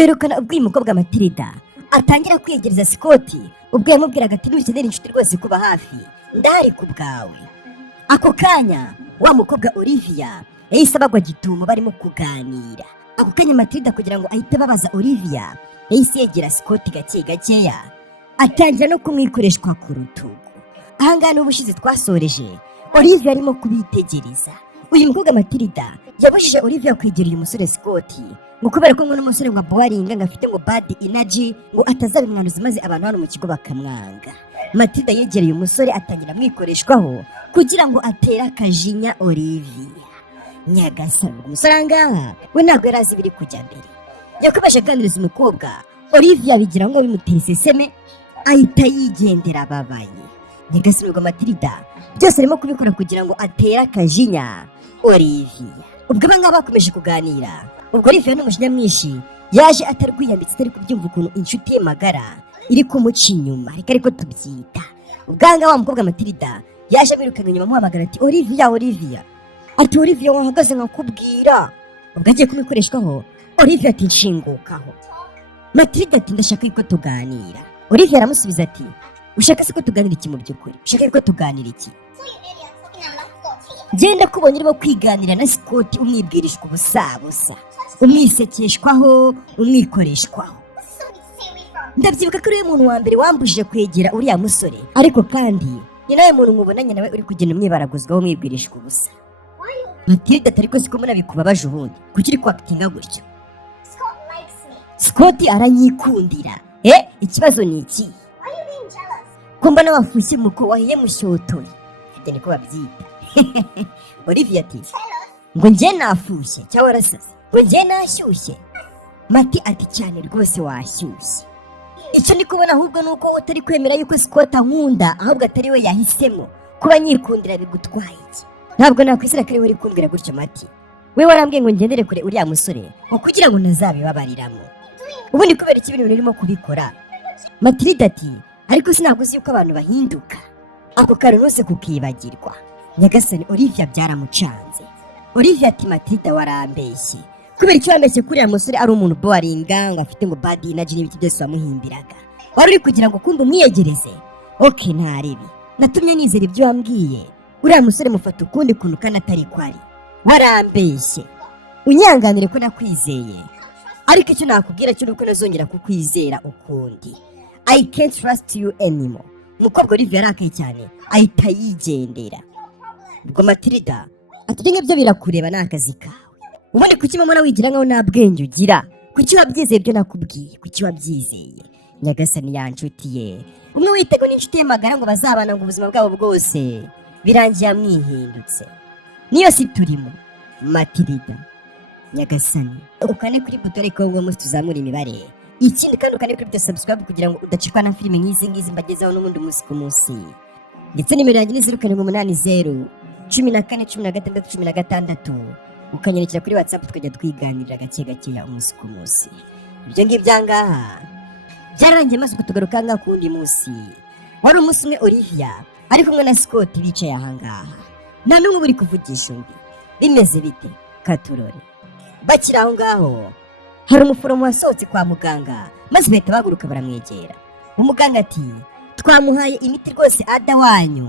byerekana ubwo uyu mukobwa Matilda atangira kwiyegereza Scott ubwo yamubwiraga ati nukenera inshuti rwose kuba hafi ndari ku bwawe. Ako kanya wa mukobwa Olivia yahise abagwa gitumo barimo kuganira. Ako kanya Matilda kugira ngo ahite babaza Olivia yahise yegera Scott gake gakeya atangira no kumwikoreshwa ku rutugu. Ahangaha n'ubushize twasoreje Olivia arimo kubitegereza. Uyu mukobwa Matilda yabujije Olivia kwegera uyu musore Scott ngo kubera ko n'umusore ngo boringa ngo afite ngo bad energy ngo atazabimwanuza maze abantu hano mu kigo bakamwanga. Matilda yegereye umusore atangira mwikoreshwaho kugira ngo atere akajinya Olivia. Nyagasani umusore angaha we ntabwo yari azi biri kujya mbere. Yakomeje aganiriza umukobwa Olivia bigira ngo bimuteye iseseme ahita yigendera ababaye. Nyagasani ubwo Matilda byose arimo kubikora kugira ngo atere akajinya Olivia. Ubwo abangaba bakomeje kuganira ubwo Olivia n'umujinya mwinshi yaje atarwiyambitse atari kubyumva ukuntu inshuti ye magara iri kumuca inyuma ariko tubyita. Ubwanga wa mukobwa Matilda yaje amwirukana inyuma amuhamagara ati Olivia ati Olivia wahagaze nkakubwira. Ubwo agiye kumwikoreshwaho Olivia ati nshingukaho. Matilda ati ndashaka ko tuganira. Olivia aramusubiza ati ushaka se ko tuganira iki mu by'ukuri? Ushaka ko tuganira iki? Genda kubonye urimo kwiganira na Scott umwibwirishwa ubusabusa umwisekeshwaho umwikoreshwaho. Ndabyibuka ko uriya muntu wa mbere wambujije kwegera uriya musore ariko kandi ni nawe muntu mubonanye nawe uri kugenda umwibaraguzwaho umwibwirishwa ubusa. Matilda atari ko siko muna bikubabaje ubundi kuki uri kwakitinga gutyo? Scott aranyikundira. Ikibazo ni iki? Kumba na wafushye muko wahiye mushotoye. Ibyo niko babyita. Olivia ati ngo njye nafushye cyangwa warasaze ngo njye nashyushye. Mati ati cyane rwose washyushye. Icyo ni kubona ahubwo nuko utari kwemera yuko Scott ankunda ahubwo atari we yahisemo kuba nyikundira bigutwaye iki? Ntabwo nakwizera ko ari we uri kumbwira gutyo Mati. We warambwiye ngo ngendere kure uriya musore ngo kugira ngo ntazabibabariramo. Ubundi kubera iki ibintu birimo kubikora? Matilda ati ariko sinaguzi yuko abantu bahinduka. Ako karunose kukibagirwa. Nyagasani Olivia byaramucanze. Olivia ati Matilda warambeshye. Kubera icyo wambeshye kuri ya musore ari umuntu boringa ngo afite ngo bad energy n'ibiti byose wamuhimbiraga. Wari uri kugira ngo kumbe umwiyegereze? Okay ntaribi. Natumye nizera ibyo wambwiye. Uriya musore mufata ukundi kuntu kana atari kwari. Warambeshye. Unyanganire ko nakwizeye. Ariko icyo nakubwira cyo nuko nazongera kukwizera ukundi. I can't trust you anymore. Umukobwa Olivia yarakaye cyane ahita yigendera. Ubwo Matilda ati ngebyo birakureba n'akazi kawe. Ubundi kuki mama wigira nkaho nta bwenge ugira? Kuki wabyizeye ibyo nakubwiye? Kuki wabyizeye? Nyagasani ya nshuti ye umwe witego n'inshuti ye magara ngo bazabana ngo ubuzima bwabo bwose birangiye amwihindutse. Niyo si turimo Matilda. Nyagasani ukane kuri buto reka ngo musi tuzamura imibare. Ikindi kandi ukane kuri subscribe kugira ngo udacikwa na filime nk'izi mbagezaho n'ubundi umunsi ku munsi. Ndetse nimero yanjye ni 0780 14 16 ukanyandikira kuri WhatsApp tukajya twiganirira gake gakeya umunsi ku munsi. Ibyo ngibyo ngaha byarangiye maze kutugaruka ngaha kundi munsi. Wari umunsi umwe Olivia ari kumwe na Scott bicaye ahangaha. Nta n'umwe uri kuvugisha undi. Bimeze bite? Katurore. Bakiri aho ngaho hari umuforomo wasohotse kwa muganga maze bahita baguruka baramwegera. Umuganga ati twamuhaye imiti rwose Ada wanyu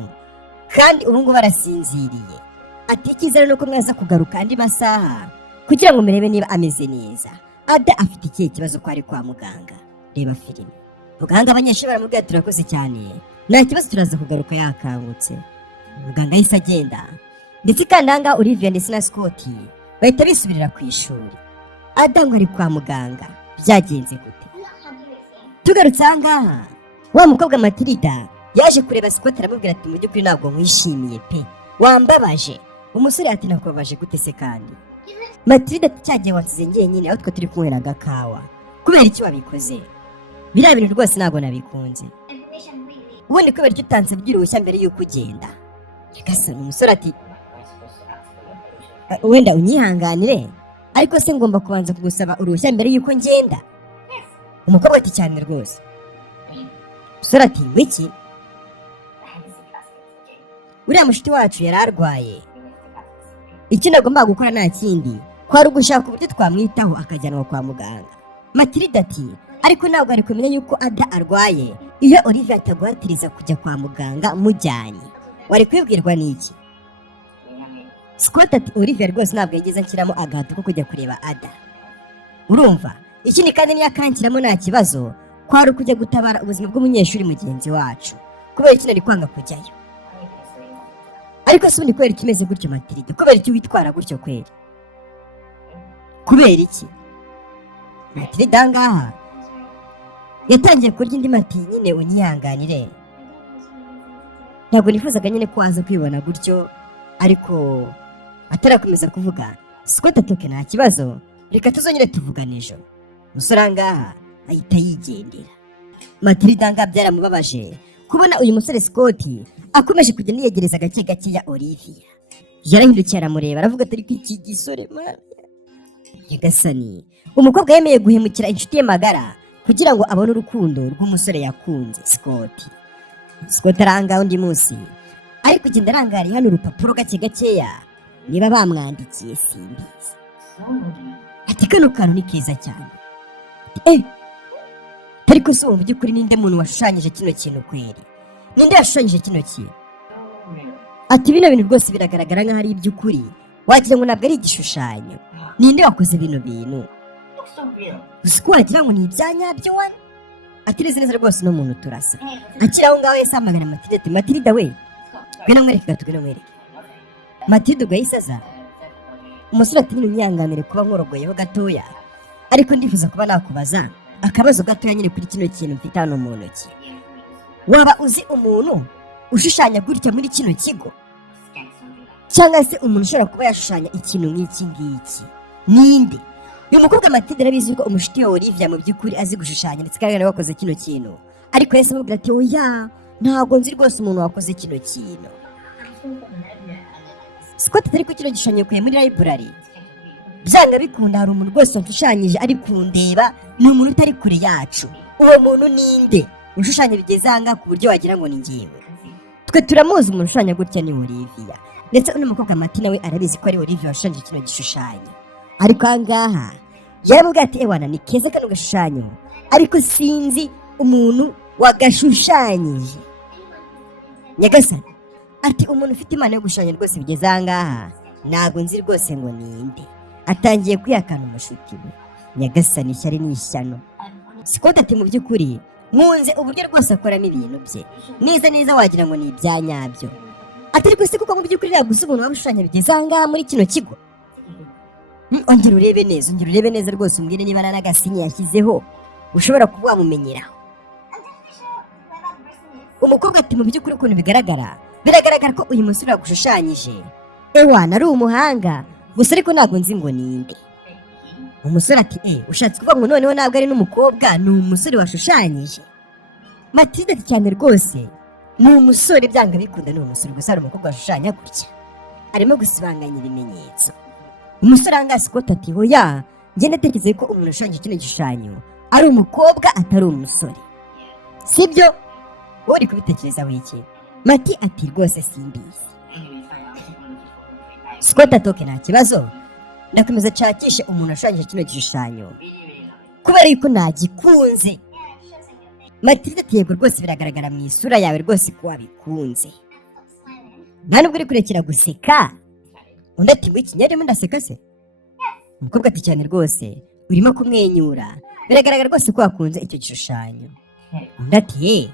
kandi ubu ngo barasinziriye. Ati ikizere nuko mwaza kugaruka andi masaha kugira ngo murebe niba ameze neza. Ada afite ikihe kibazo ko ari kwa muganga? Reba filime. Muganga abanyeshuri baramubwira turakoze cyane nta kibazo turaza kugaruka yakangutse. Muganga yahise agenda. Ndetse kandi ahangaha Olivia ndetse na Scott bahita bisubirira ku ishuri. Ada ngo ari kwa muganga byagenze gute? Tugarutse ahangaha wa mukobwa Matilda yaje kureba Scott aramubwira ati mu by'ukuri ntabwo nkwishimiye pe wambabaje. Umusore ati nakubabaje gute se kandi? Matilda cyagiye wansize njyenyine aho twe turi kunywera agakawa kubera iki wabikoze? Biriya bintu rwose ntabwo nabikunze. Ubundi kubera icyo utanze by'iruhushya mbere y'uko ugenda? Nyagasani umusore ati wenda unyihanganire ariko se ngomba kubanza kugusaba uruhushya mbere y'uko ngenda? Umukobwa ati cyane rwose. Umusore ati wiki? Uriya mushiti wacu yari arwaye. Icyo nagomba gukora nta kindi kwari ugushaka uburyo twamwitaho akajyanwa kwa muganga. Matilda ati ariko ntabwo ari kumenya yuko Ada arwaye iyo Olivia ataguhatiriza kujya kwa muganga mujyanye, wari kwibwirwa n'iki? Scott ati Olivia rwose ntabwo yigeze anshyiramo agahato ko kujya kureba Ada, urumva ikindi kandi niyo akanshyiramo nta kibazo kwari ukujya gutabara ubuzima bw'umunyeshuri mugenzi wacu, kubera iki nari kwanga kujyayo. Ariko se ubundi kubera ikimeze gutyo Matilda, kubera iki witwara gutyo kweri, kubera iki? Matilda ngaha yatangiye kurya indi mati nyine unyihanganire, ntabwo nifuzaga nyine ko waza kwibona gutyo, ariko atarakomeza kuvuga Scott atoke nta kibazo, reka tuzongere tuvugane ejo. Umusore ngaha ahita yigendera. Matilda ngaha byaramubabaje kubona uyu musore Scott akomeje kugenda yiyegereza gake gake ya Olivia. Yarahindukiye aramureba aravuga ati ariko iki gisore mwana Nyagasani, umukobwa yemeye guhemukira inshuti ye magara kugira ngo abone urukundo rw'umusore yakunze Scott. Scott aranga undi munsi ari kugenda arangariye hano urupapuro gake gakeya niba bamwandikiye simbizi. Ati kano kantu ni keza cyane. Ariko se mu by'ukuri ninde muntu washushanyije kino kintu kweri? Ninde yashushanyije kino kintu? Ati bino bintu rwose biragaragara nk'aho ari iby'ukuri, wagira ngo ntabwo ari igishushanyo. Ninde wakoze bino bintu? Uko wagira ngo ni ibyanyabyo wane? Ati neza rwose no muntu turasa. Akiri aho ngaho yese amagana Matilda ati Matilda we ngwino mwereke gato, ngwino mwereke. Matilda ubwo yisaza. Umusore ati nyihanganire kuba nkorogoyeho gatoya, ariko ndifuza kuba nakubaza akabazo gatoya nyine kuri kino kintu mfite hano mu ntoki. Waba uzi umuntu ushushanya gutya muri kino kigo? Cyangwa se umuntu ushobora kuba yashushanya ikintu nk'iki ngiki? Ninde? Uyu mukobwa Matilda arabizi ko umushuti wa Olivia mu by'ukuri azi gushushanya ndetse kandi wakoze kino kintu, ariko yese amubwira ati oya ntabwo nzi rwose umuntu wakoze kino kintu. Scott atari ko kino gishushanyo kuye muri library, byanga bikunda hari umuntu rwose washushanyije ari kundeba, ni umuntu utari kure yacu. Uwo muntu ninde ushushanya bigeze ahanga ku buryo wagira ngo ni njyewe? Twe turamuzi umuntu ushushanya gutya ni Olivia, ndetse uno mukobwa Matilda we arabizi ko ari Olivia washushanyije kino gishushanyo. Ariko ahangaha yaramubwira ati ewana ni keza kano gashushanyo, ariko sinzi umuntu wagashushanyije. Nyagasani ati umuntu ufite imana yo gushushanya rwose bigeze ahangaha ntabwo nzi rwose ngo ninde. Atangiye kwihakana umushuti we. Nyagasani ishyari ni ishyano. Scott ati mu by'ukuri nkunze uburyo rwose akoramo ibintu bye neza neza wagira ngo ni ibyanyabyo. Ati ariko se kuko mu by'ukuri ntabwo uzi umuntu wabushushanya bigeze ahangaha muri kino kigo? Ongera urebe neza rwose umbwire niba n'agasinye yashyizeho ushobora kuba wamumenyeraho. Umukobwa ati mu by'ukuri ukuntu biragaragara ko uyu musore wagushushanyije ewana ari umuhanga, gusa ariko ntabwo nzi ngo ninde. Umusore ati ushatse kuvuga ngo noneho ntabwo ari n'umukobwa, ni umusore washushanyije? Matilda ati cyane rwose ni umusore, byanga bikunda ni umusore, gusa hari umukobwa washushanya gutya arimo gusibanganya ibimenyetso. Umusore anga Scott ati hoya njye natekereza ko umuntu ushushanyije kino gishushanyo ari umukobwa atari umusore, sibyo? Wowe uri kubitekereza wiki? Mati ati rwose simbizi. Scott atoke nta kibazo, ndakomeza nshakishe umuntu ushushanyije kino gishushanyo kubera yuko nagikunze. Matilda ati yego rwose biragaragara mu isura yawe rwose ko wabikunze, nta nubwo uri kurekera guseka. Undi ati ngo iki nyarimo ndaseka se? Umukobwa ati cyane rwose urimo kumwenyura, biragaragara rwose ko wakunze icyo gishushanyo. Undi ati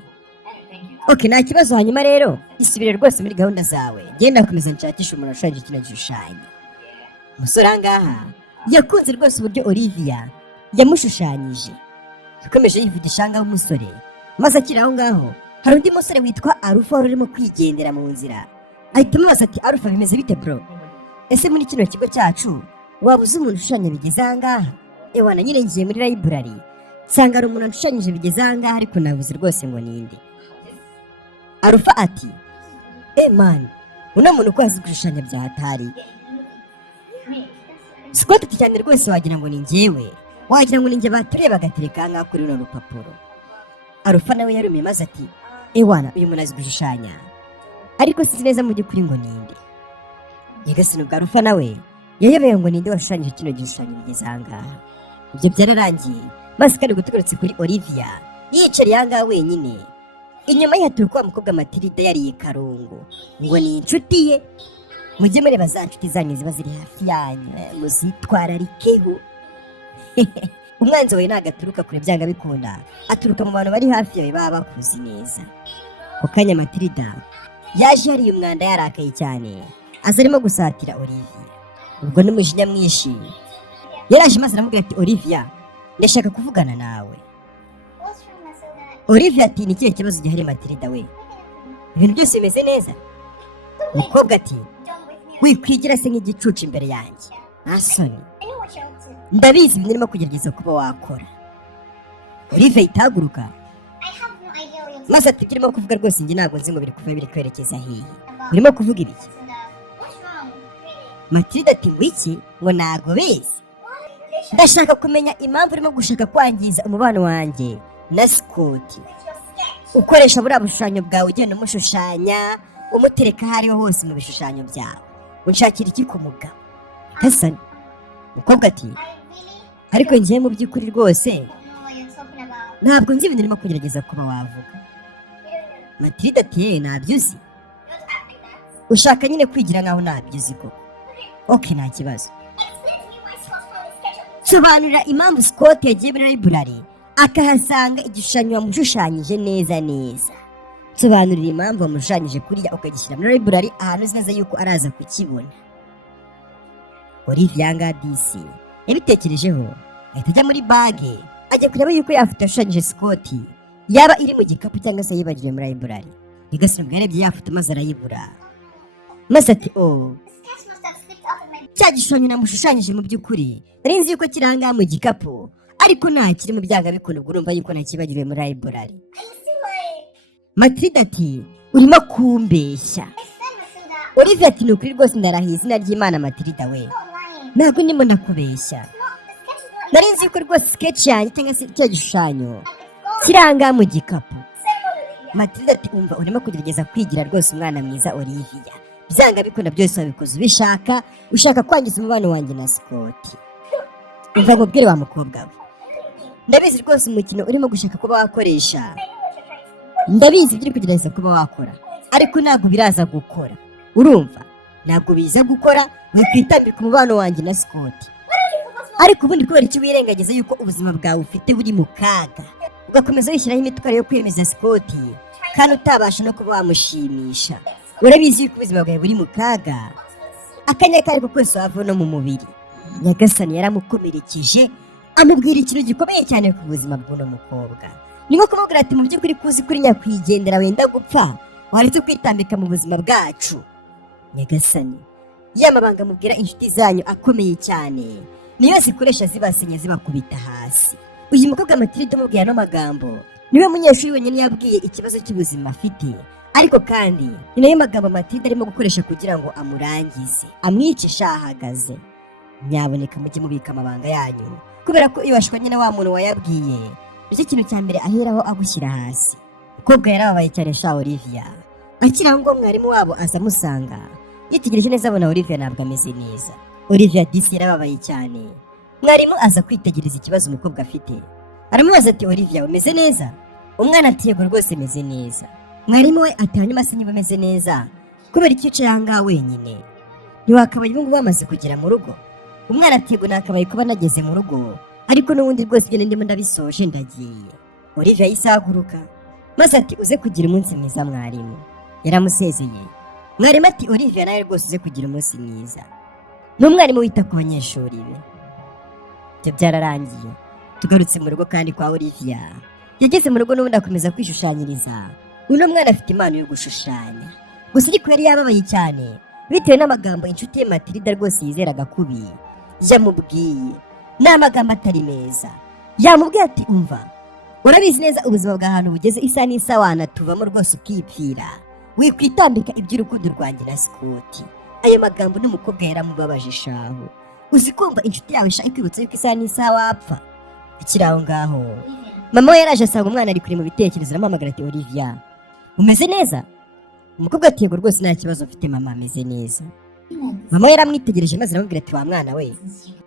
okay nta kibazo, hanyuma rero isubire rwose muri gahunda zawe, genda komeza nshakisha umuntu ushushanyije kino gishushanyo. Umusore ahangaha yakunze rwose uburyo Olivia yamushushanyije, yakomeje yivugisha ngaho umusore, maze akiri aho ngaho hari undi musore witwa Alpha wari urimo kwigendera mu nzira. Ahita amubaza ati Alpha bimeze bite bro? Ese muri kino kigo cyacu waba uzi umuntu ushushanya bigeze ahangaha? Ewana nyine ngiye muri library nsanga hari umuntu ushushanyije bigeze ahangaha ariko nabuze rwose ngo ninde. Alpha ati man uno muntu ko azi gushushanya bya hatari. Scott ati cyane rwose wagira ngo ni njyewe, wagira ngo ni njye batureba bagatereka ahangaha kuri runo rupapuro. Alpha nawe yarumiye maze ati ewana uyu muntu azi gushushanya ariko sinzi neza mu by'ukuri ngo ninde. Nyagasani ubwo Alpha nawe yayobeye ngo ninde washushanyije kino gishushanyo bigeze ahangaha. Ibyo byararangiye maze kandi tugarutse kuri Olivia yicariye ahangaha wenyine. Inyuma ye haturuka wa mukobwa Matilda yari yikarungu ngo ni inshuti ye. Mujye mureba za nshuti zanyu ziba ziri hafi yanyu muzitwararikeho. Umwanzi wawe ntabwo aturuka kure byanga bikunda, aturuka mu bantu bari hafi yawe baba bakuzi neza. Ku kanya Matilda yaje hariye umwanda yarakaye cyane, aza arimo gusatira Olivia. Ubwo n'umujinya mwinshi yaraje maze aramubwira ati Olivia, ndashaka kuvugana nawe. Olivia ati ni ikihe kibazo gihari Matilda we? Ibintu byose bimeze neza? Umukobwa ati wikwigira se nk'igicucu imbere yanjye, ntasoni. Ndabizi ibintu urimo kugerageza kuba wakora. Olivia itahaguruka maze ati ibyo urimo kuvuga rwose njye ntabwo nzi ngo biri kuva biri kwerekeza hehe. Urimo kuvuga ibiki? Matilda ati wiki ngo ntabwo bizi. Ndashaka kumenya impamvu urimo gushaka kwangiza umubano wanjye na Scott. Ukoresha buriya bushushanyo bwawe ugenda umushushanya, umutereka aho ariho hose mu bishushanyo byawe. Unshakira iki ku mugabo? Hasani. Umukobwa ati ariko njye mu by'ukuri rwose ntabwo nzi ibintu urimo kugerageza kuba wavuga. Matilda ati ntabyo uzi. Ushaka nyine kwigira nkaho ntabyo uzi koko. Okay, nta kibazo. Sobanurira impamvu Scott yagiye muri library akahasanga igishushanyo wamushushanyije neza neza. Sobanurira impamvu wamushushanyije kuriya ukagishyira muri library ahantu uzi neza yuko araza kukibona. Olivia ngadisi yabitekerejeho ahita ajya muri bage ajya kureba yuko yafite ashushanyije Scott yaba iri mu gikapu cyangwa se yibagiriye muri library. Igasubira yarebye yafite maze arayibura. Maze ati cya gishushanyo namushushanyije mu by'ukuri nari nzi yuko kiranga mu gikapu, ariko nta kiri mu byanga bikunda, ubwo urumva yuko nakibagiriwe muri library. Matilda ati urimo kumbeshya. Olivia ati nukuri rwose ndarahiye izina ry'Imana Matilda we, ntabwo ndimo nakubeshya. Nari nzi yuko rwose sketch yanjye cyangwa se cya gishushanyo kiranga mu gikapu. Matilda ati umva urimo kugerageza kwigira rwose umwana mwiza Olivia, byanga bikunda byose wabikoze ubishaka, ushaka kwangiza umubano wanjye na Scott. Umva mubwire wa mukobwa we, ndabizi rwose umukino urimo gushaka kuba wakoresha, ndabizi ibyo uri kugerageza kuba wakora, ariko ntabwo biraza gukora. Urumva ntabwo biza gukora, wikwitambika umubano wanjye na Scott. Ariko ubundi kubera iki wirengagiza yuko ubuzima bwawe ufite buri mu kaga, ugakomeza wishyiraho imitwaro yo kwemeza Scott kandi utabasha no kuba wamushimisha? Urabizi yuko ubuzima bwawe buri mu kaga, akanya kariko kose wava no mu mubiri. Nyagasani yaramukomerekeje amubwira ikintu gikomeye cyane ku buzima bw'uno mukobwa. Ni nko kumubwira ati mu by'ukuri kuzi kuri nyakwigendera wenda gupfa, waretse kwitambika mu buzima bwacu. Nyagasani yamabanga mubwira inshuti zanyu akomeye cyane niyo zikoresha zibasenye zibakubita hasi. Uyu mukobwa Matilda umubwira no magambo niwe munyeshuri wenyine yabwiye ikibazo cy'ubuzima afite, ariko kandi ni nayo magambo Matilda arimo gukoresha kugira ngo amurangize, amwicisha ahagaze. Nyaboneka mujye mubika amabanga yanyu, kubera ko iyo washwanye na wa muntu wayabwiye nicyo kintu cya mbere aheraho agushyira hasi. Umukobwa yarababaye cyane sha Olivia. Akira ngo mwarimu wabo aza amusanga, yitegereje neza abona Olivia ntabwo ameze neza. Olivia disi yarababaye cyane. Mwarimu aza kwitegereza ikibazo umukobwa afite, aramubaza ati Olivia umeze neza? Umwana ati yego rwose meze neza. Mwarimu we ati hanyuma se niba umeze neza kubera iki wicaye ahangaha wenyine? Ntiwakabaye ubu ngubu bamaze kugera mu rugo? Umwana ati yego nakabaye kuba nageze mu rugo, ariko n'ubundi rwose ibyo ndimo ndabisoje ndagiye. Olivia yahise ahaguruka maze ati uze kugira umunsi mwiza mwarimu. Yaramusezeye. Mwarimu ati Olivia nawe rwose uze kugira umunsi mwiza. N'umwarimu wita ku banyeshuri be. Ibyo byararangiye. Tugarutse mu rugo kandi kwa Olivia. Yageze mu rugo n'ubundi akomeza kwishushanyiriza. Uno mwana afite impano yo gushushanya. Gusa ariko yari yababaye cyane bitewe n'amagambo inshuti ye Matilda rwose yizeraga kubi yamubwiye. Ni amagambo atari meza. Yamubwiye ati umva, urabizi neza ubuzima bw'ahantu bugeze isa n'isawana tuvamo rwose ukipfira, wikwitambika iby'urukundo rwanjye na Scott. Ayo magambo n'umukobwa yaramubabaje shaho. Uzi kumva inshuti yawe ishaka kwibutsa yuko isa n'isaha wapfa? Ikiri aho ngaho mama we yaraje asanga umwana ari kuri mu bitekerezo, aramuhamagara ati Olivia umeze neza? Umukobwa ati yego rwose nta kibazo mfite mama, ameze neza. mama yaramwitegereje maze aramubwira ati wa mwana we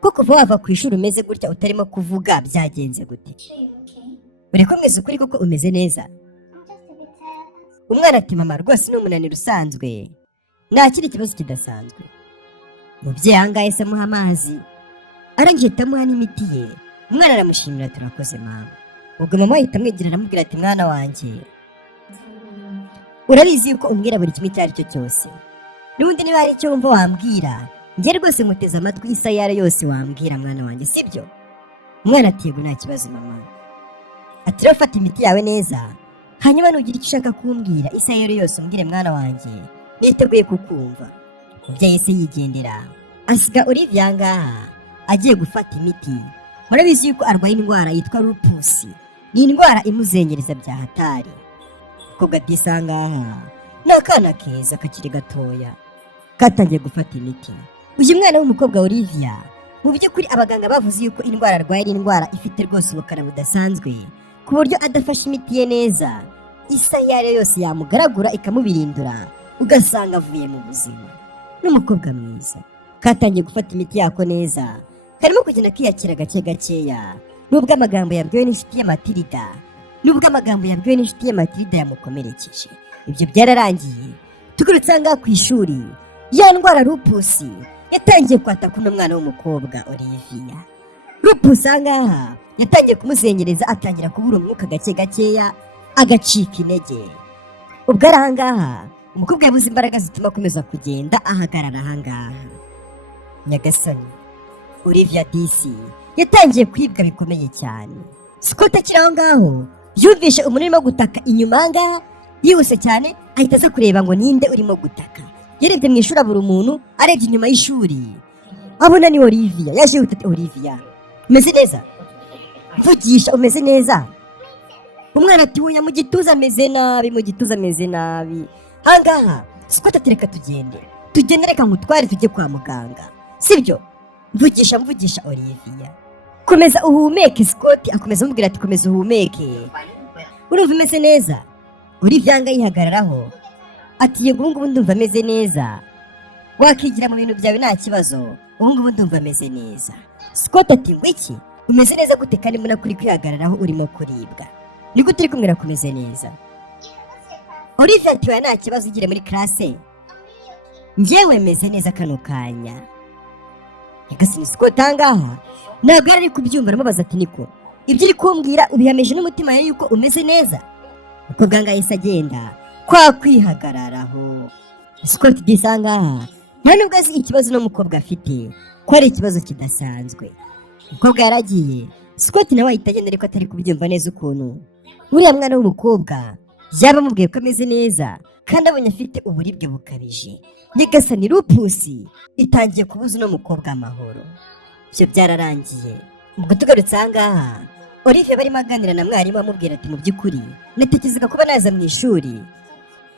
ko kuva wava ku ishuri umeze gutya utarimo kuvuga byagenze gute? uri kumwese ukuri koko umeze neza? umwana ati mama rwose ni umunaniro usanzwe nta kindi kibazo kidasanzwe. umubyeyi ahangaha yahise amuha amazi arangije ahita amuha n'imiti ye. umwana aramushimira turakoze mama. ubwo mama ahita amwegera aramubwira ati mwana wanjye urabizi yuko umbwira buri kimwe icyo ari cyo cyose, n'ubundi niba hari icyo wumva wambwira njye rwose nguteze amatwi isaha iyo ari yose wambwira mwana wanjye sibyo? umwana ati yego nta kibazo mama. ati rero fata imiti yawe neza hanyuma nugira icyo ushaka kumbwira isaha iyo ari yose umbwire mwana wanjye niteguye kukumva. umubyeyi se yigendera asiga Olivia ahangaha agiye gufata imiti. murabizi yuko arwaye indwara yitwa lupus, ni indwara imuzengereza bya hatari. umukobwa ati isa ahangaha ni akana keza kakiri gatoya katangiye gufata imiti. uyu mwana w'umukobwa Olivia mu by'ukuri abaganga bavuze yuko indwara arwaye ari indwara ifite rwose ubukana budasanzwe ku buryo adafashe imiti ye neza isaha iyo ari yo yose yamugaragura ikamubirindura ugasanga avuye mu buzima. n'umukobwa mwiza katangiye gufata imiti yako neza, karimo kugenda kiyakira gake gakeya. nubwo amagambo yabwiwe n'inshuti ye Matilda yamukomerekeje, ibyo byararangiye. tugarutse ahangaha ku ishuri ya ndwara lupus yatangiye kwataka uno mwana w'umukobwa Olivia. lupus ahangaha yatangiye kumuzengereza atangira kubura umwuka gake gakeya agacika intege. ubwo ari ahangaha umukobwa yabuze imbaraga zituma akomeza kugenda ahagarara ahangaha. nyagasani Olivia disi yatangiye kwibwa bikomeye cyane. Scott akiri aho ngaho yumvishe umuntu urimo gutaka inyuma ahangaha yihuse cyane ahita aza kureba ngo ninde urimo gutaka. yarebye mu ishuri abura umuntu, arebye inyuma y'ishuri abona ni Olivia. yaje yihuta ati Olivia umeze neza? mvugisha umeze neza? umwana ati huya mu gituza ameze nabi. ahangaha Scott ati reka tugende reka ngutware tujye kwa muganga sibyo? mvugisha Olivia komeza uhumeke. Scott akomeza amubwira ati komeza uhumeke, urumva umeze neza? Olivia ahangaha yihagararaho ati yego ubungubu ndumva ameze neza, wakigira mu bintu byawe nta kibazo, ubungubu ndumva ameze neza. Scott ati ngo iki? umeze neza gute kandi mbona kuri kwihagararaho urimo kuribwa? ni gute uri kumwira kumeze neza? Olivia ati nta kibazo ugire muri classe njyewe meze neza kano kanya. yagasini Scott ahangaha ntabwo yari kubyumva, aramubaza ati niko ibyo uri kumbwira ubihameje n'umutima yawe yuko umeze neza? umukobwa ahangaha yahise agenda kwa kwihagararaho. Scott disi ahangaha nta nubwo azi ikibazo n'umukobwa afite ko ari ikibazo kidasanzwe. umukobwa yaragiye, Scott nawe ahita agenda ariko atari kubyumva neza ukuntu uriya mwana w'umukobwa yaba amubwiye ko ameze neza kandi abonye afite uburibwe bukabije. nyagasani lupus itangiye kubuza uno mukobwa amahoro. ibyo byararangiye. ubwo tugarutse ahangaha Olivia barimo aganira na mwarimu amubwira ati mu by'ukuri natekerezaga kuba naza mu ishuri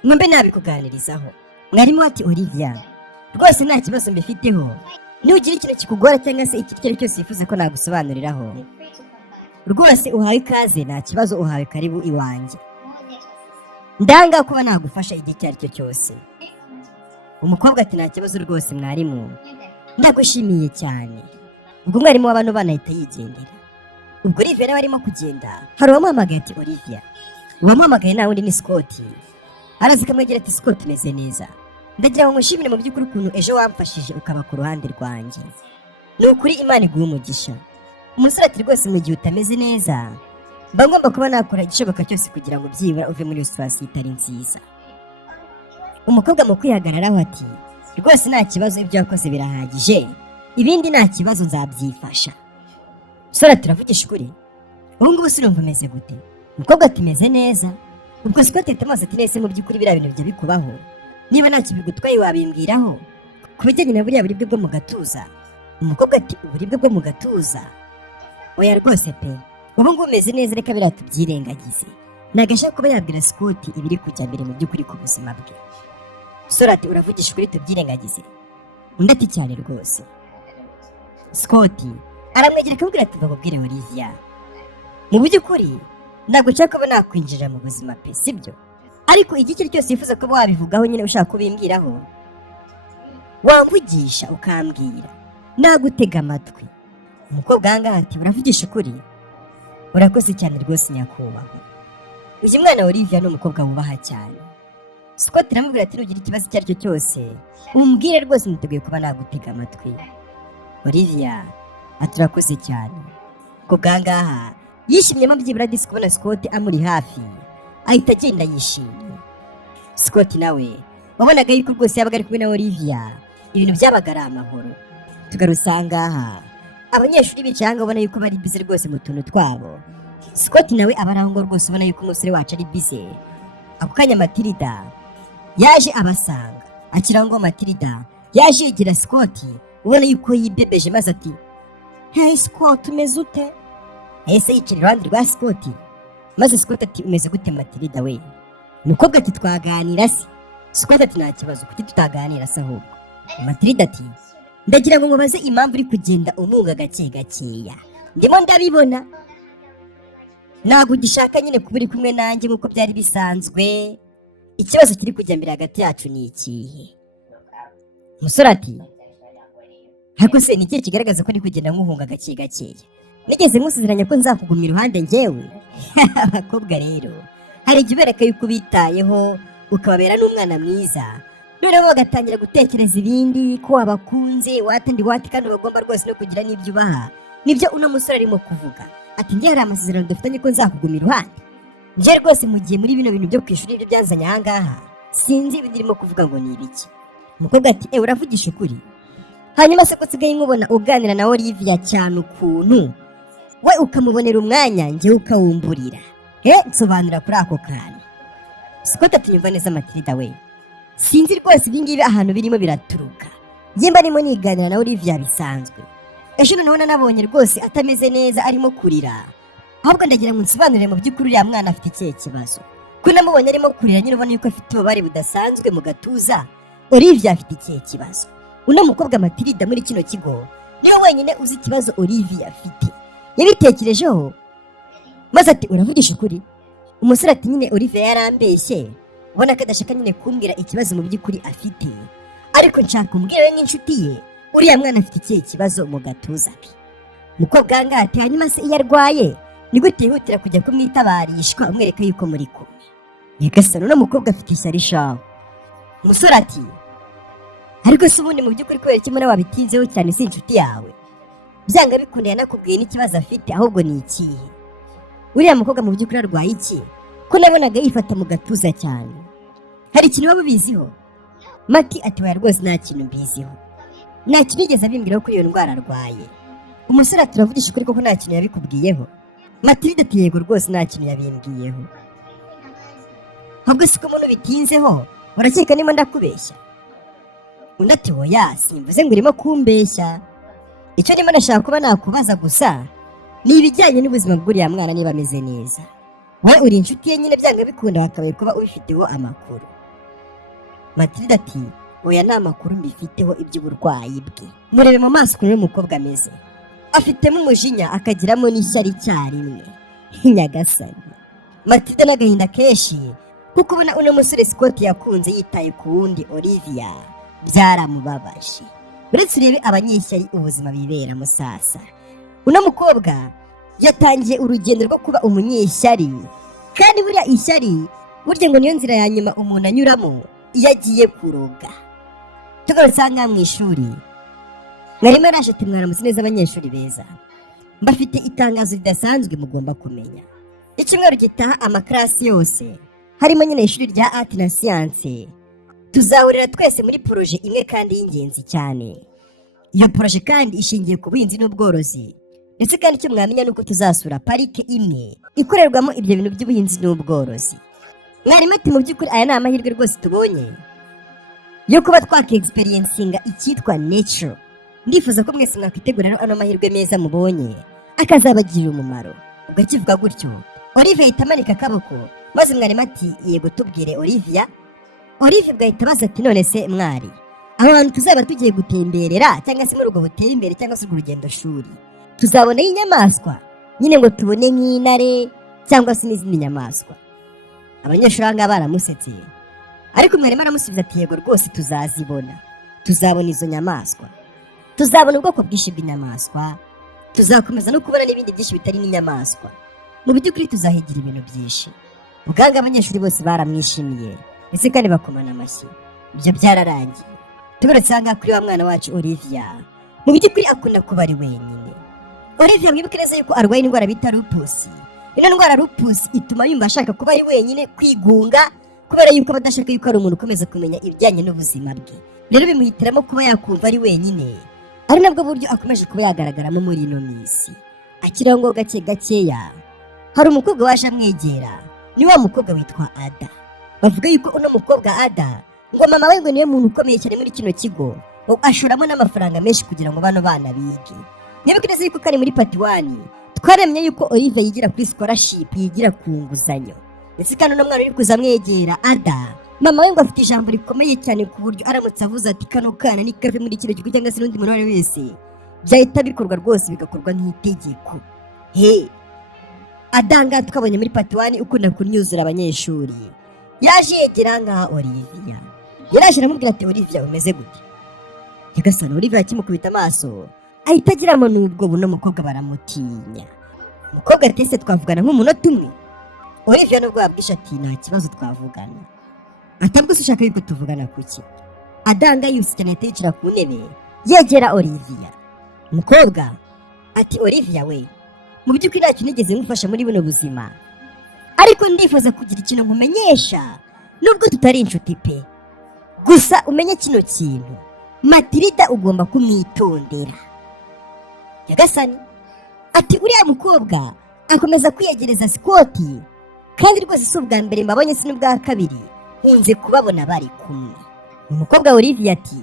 mbe nabikuganirizaho. mwarimu ati Olivia rwose nta kibazo mbifiteho, nugira ikintu kikugora cyangwa se icyo ari cyo cyose wifuza ko nagusobanuriraho rwose uhawe ikaze, nta kibazo, uhawe karibu iwanjye. ndanga kuba nagufasha igihe icyo ari cyo cyose. umukobwa ati nta kibazo rwose mwarimu, ndagushimiye cyane. ubwo umwarimu w'abano bana ahita yigendera. ubwo Olivia nawe arimo kugenda hari uwamuhamagaye ati Olivia. uwamuhamagaye nta wundi ni Scott. araza akamwegera ati Scott umeze neza? ndagira ngo ngushimire mu by'ukuri ukuntu ejo wamfashije ukaba ku ruhande rwanjye, ni ukuri Imana iguha umugisha. umusore ati rwose mu gihe utameze neza mba ngomba kuba nakora igishoboka cyose kugira ngo byibura uve muri iyo situation itari nziza. umukobwa mu kwihagararaho ati rwose nta kibazo, ibyo wakoze birahagije, ibindi nta kibazo nzabyifasha. umusore ati uravugisha ukuri? ubungubu sinumva umeze gute? umukobwa ati meze neza. ubwo Scott ahita amaso ati nese mu by'ukuri biriya bintu bijya bikubaho? niba ntacyo bigutwaye wabimbwiraho ku bijyanye na buriya buribwe bwo mu gatuza. umukobwa ati uburibwe bwo mu gatuza? oya rwose pe, ubungubu umeze neza, reka biriya tubyirengagize. nagashaka kuba yabwira Scott ibiri kujya mbere mu by'ukuri ku buzima bwe. umusore ati uravugisha ukuri tubyirengagize? undi ati cyane rwose. Scott aramwegera akamubwira ati mbabwire Olivia, mu by'ukuri ntabwo nshaka kuba nakwinjira mu buzima pe sibyo, ariko igihe icyo cyose wifuza kuba wabivugaho nyine ushaka kubimbwiraho wamvugisha ukambwira nagutega amatwi. Umukobwa ahangaha ati uravugisha ukuri? Urakoze cyane rwose nyakubahwa. Uyu mwana Olivia ni umukobwa wubaha cyane. Scott aramubwira ati nugira ikibazo icyo ari cyo cyose umbwire rwose niteguye kuba nagutega amatwi. Olivia ati urakoze cyane. Ko bwangaha yishimyemo byibura disi kubona Scott amuri hafi ahita agenda yishimye. Scott nawe wabonaga yuko rwose yabaga ari kumwe na Olivia ibintu byabaga ari amahoro. Tugarusanga aha abanyeshuri bicanga ubona yuko bari bize rwose mu tuntu twabo. Scott nawe aba araho ngo rwose ubona yuko umusore wacu ari bize. Ako kanya Matilda yaje abasanga. Akira ngo Matilda yaje yigira Scott ubona yuko yibebeje maze ati hey Scott umeze ute? Ese yicara iruhande rwa Scott maze Scott ati umeze gute Matilda we? Umukobwa ati twaganira se. Scott ati nta kibazo kuki tutaganira se ahubwo. Matilda ati ndagira ngo mubaze impamvu uri kugenda umunga gake gakeya. Ndimo ndabibona ntabwo ugishaka nyine kuba uri kumwe nanjye nk'uko byari bisanzwe. Ikibazo kiri kujya mbere hagati yacu ni ikihe? Umusore ati ariko se ni ikihe kigaragaza ko uri kugenda nk'uhunga gake gakeya? Nigeze nkusezeranya ko nzakugumira iruhande njyewe. Abakobwa rero hari igihe ubereka yuko ubitayeho ukababera n'umwana mwiza, noneho bagatangira gutekereza ibindi ko wabakunze watandi wati kandi bagomba rwose no kugira n'ibyo ubaha. Nibyo uno musore arimo kuvuga. Ati njye hari amasezerano dufitanye ko nzakugumira iruhande. Njye rwose mu gihe muri bino bintu byo kwishuri ibyo byanzanye ahangaha sinzi ibindi irimo kuvuga ngo ni ibiki. Umukobwa ati uravugisha ukuri? Hanyuma se ko usigaye nkubona uganira na Olivia cyane ukuntu we ukamubonera umwanya njye ukawumburira, nsobanura kuri ako kantu. Scott ati nyumva neza Matilda we, sinzi rwose ibingibi ahantu birimo biraturuka. Njye mba arimo niganira na Olivia bisanzwe. Ejo noneho nabonye rwose atameze neza arimo kurira. Ahubwo ndagira ngo nsobanurire mu by'ukuri uriya mwana afite ikihe kibazo. Ko namubonye arimo kurira nyine ubona yuko afite ububabare budasanzwe mu gatuza. Olivia afite ikihe kibazo? Uno mukobwa Matilda muri kino kigo niwe wenyine uzi ikibazo Olivia afite. Yabitekerejeho maze ati uravugisha ukuri? Umusore ati nyine Olivia yarambeshye ubona ko adashaka nyine kumbwira ikibazo mu by'ukuri afite, ariko nshaka umbwire we nk'inshuti ye uriya mwana afite ikihe kibazo mu gatuza ke. Umukobwa ahangaha ati hanyuma se iyo arwaye ni gute yihutira kujya kumwitabarishwa umwereka yuko muri kumwe? Nyagasani uno mukobwa afite ishyari shaho. Umusore ati ariko se ubundi mu by'ukuri kubera iki muri wabitinzeho cyane si inshuti yawe? Byanga bikunda yanakubwiye n'ikibazo afite ahubwo ni ikihe? Uriya mukobwa mu by'ukuri arwaye iki ko nabonaga yifata mu gatuza cyane? Hari ikintu waba ubiziho? Mati ati waya rwose nta kintu mbiziho, nta kintu yigeze abimbwiraho kuri iyo ndwara arwaye. Umusore ati uravugisha ukuri koko nta kintu yabikubwiyeho? Matilda ati yego rwose nta kintu yabimbwiyeho. Ahubwo siko umuntu bitinzeho urakeka nimo ndakubeshya? Undi ati oya simvuze ngo urimo kumbeshya, icyo ndimo nashaka kuba nakubaza gusa ni ibijyanye n'ubuzima bw'uriya mwana niba ameze neza. We uri inshuti ye nyine byanga bikunda wakabaye kuba ubifiteho amakuru. Matilda ati oya nta makuru mbifiteho iby'uburwayi bwe. Murebe mu maso ukuntu umukobwa ameze, afitemo umujinya akagiramo n'ishyari icyarimwe. Nyagasani. Matilda n'agahinda kenshi kuko ubona uno musore Scott yakunze yitaye ku wundi Olivia byaramubabaje. Uretse urebe abanyeshyari ubuzima bibera musasa. Uno mukobwa yatangiye urugendo rwo kuba umunyeshyari, kandi buriya ishyari burya ngo niyo nzira ya nyuma umuntu anyuramo iyo agiye kuroga. Tugarusanga mu ishuri mwarimu araje ati mwaramutse neza abanyeshuri beza, mbafite itangazo ridasanzwe mugomba kumenya. Icyumweru gitaha amakarasi yose harimo nyine ishuri rya art na science tuzahurira twese muri proje imwe kandi y'ingenzi cyane. Iyo proje kandi ishingiye ku buhinzi n'ubworozi, ndetse kandi icyo mwamenya nuko tuzasura parike imwe ikorerwamo ibyo bintu by'ubuhinzi n'ubworozi. Mwarimu ati mu by'ukuri aya ni amahirwe rwose tubonye yo kuba twake-experiencinga icyitwa nature. Ndifuza ko mwese mwakwitegura ano mahirwe meza mubonye akazabagirira umumaro. Ubwo akivuga gutyo Olivia ahita amanika akaboko maze mwarimu ati yego tubwire Olivia. Olivia bwahita abaza ati none se mwari, aho hantu tuzaba tugiye gutemberera cyangwa se muri ubwo butembere cyangwa se urugendo shuri tuzabonayo inyamaswa nyine ngo tubone nk'intare cyangwa se n'izindi nyamaswa? Abanyeshuri ahangaha baramusetse, ariko mwarimu aramusubiza ati yego rwose tuzazibona. tuzabona izo nyamaswa, tuzabona ubwoko bwinshi bw'inyamaswa, tuzakomeza no kubona n'ibindi byinshi bitari n'inyamaswa. Mu by'ukuri tuzahigira ibintu byinshi. Ubwanga abanyeshuri bose baramwishimiye ndetse kandi bakomana amashyi. Ibyo byararangiye. Tugarutse aha ngaha kuri wa mwana wacu Olivia, mu by'ukuri akunda kuba ari wenyine. Olivia mwibuke neza yuko arwaye indwara bita lupus. Ino ndwara lupus ituma yumva ashaka kuba ari wenyine, kwigunga, kubera yuko badashaka yuko ari umuntu ukomeza kumenya ibijyanye n'ubuzima bwe. Rero bimuhitiramo kuba yakumva ari wenyine, ari nabwo buryo akomeje kuba yagaragaramo muri ino minsi. Akiriho ngo gake gakeya, hari umukobwa waje amwegera, ni wa mukobwa witwa Ada. Bavuga yuko uno mukobwa Ada ngo mama we ngo niwe muntu ukomeye cyane muri kino kigo, ashoramo n'amafaranga menshi kugira ngo bano bana bige. Nibuke neza yuko kari muri part 1 twaremye yuko Olive yigira kuri scholarship, yigira ku nguzanyo. Ndetse kandi uno mwana uri kuza amwegera Ada, mama we ngo afite ijambo rikomeye cyane ku buryo aramutse avuze ati kano kana ni kave muri kino kigo cyangwa se n'undi muntu wari wese, byahita bikorwa rwose, bigakorwa nk'itegeko. Adanga tukabonye muri part 1 ukunda kunyuzura abanyeshuri, yaje yegera ngaha Olivia. Yaraje aramubwira ati Olivia umeze gute? Yagasana Olivia akimukubita amaso ahita agiramo n'ubwo buno mukobwa baramutinya. Umukobwa ati ese twavugana nk'umunota umwe? Olivia nubwo yabwisha ati nta kibazo twavugana. Atabwo ushaka yuko tuvugana kuki? Adanga yuse cyane yicara ku ntebe yegera Olivia. Umukobwa ati Olivia we, mu by'ukuri nta kintu nigeze ngufasha muri buno buzima, ariko ndifuza kugira ikintu nkumenyesha nubwo tutari inshuti pe. Gusa umenye kino kintu, Matilda ugomba kumwitondera. Yagasani ati uriya mukobwa akomeza kwiyegereza Scott, kandi rwose si ubwa mbere mbabonye, si n'ubwa kabiri nkunze kubabona bari kumwe. Umukobwa Olivia ati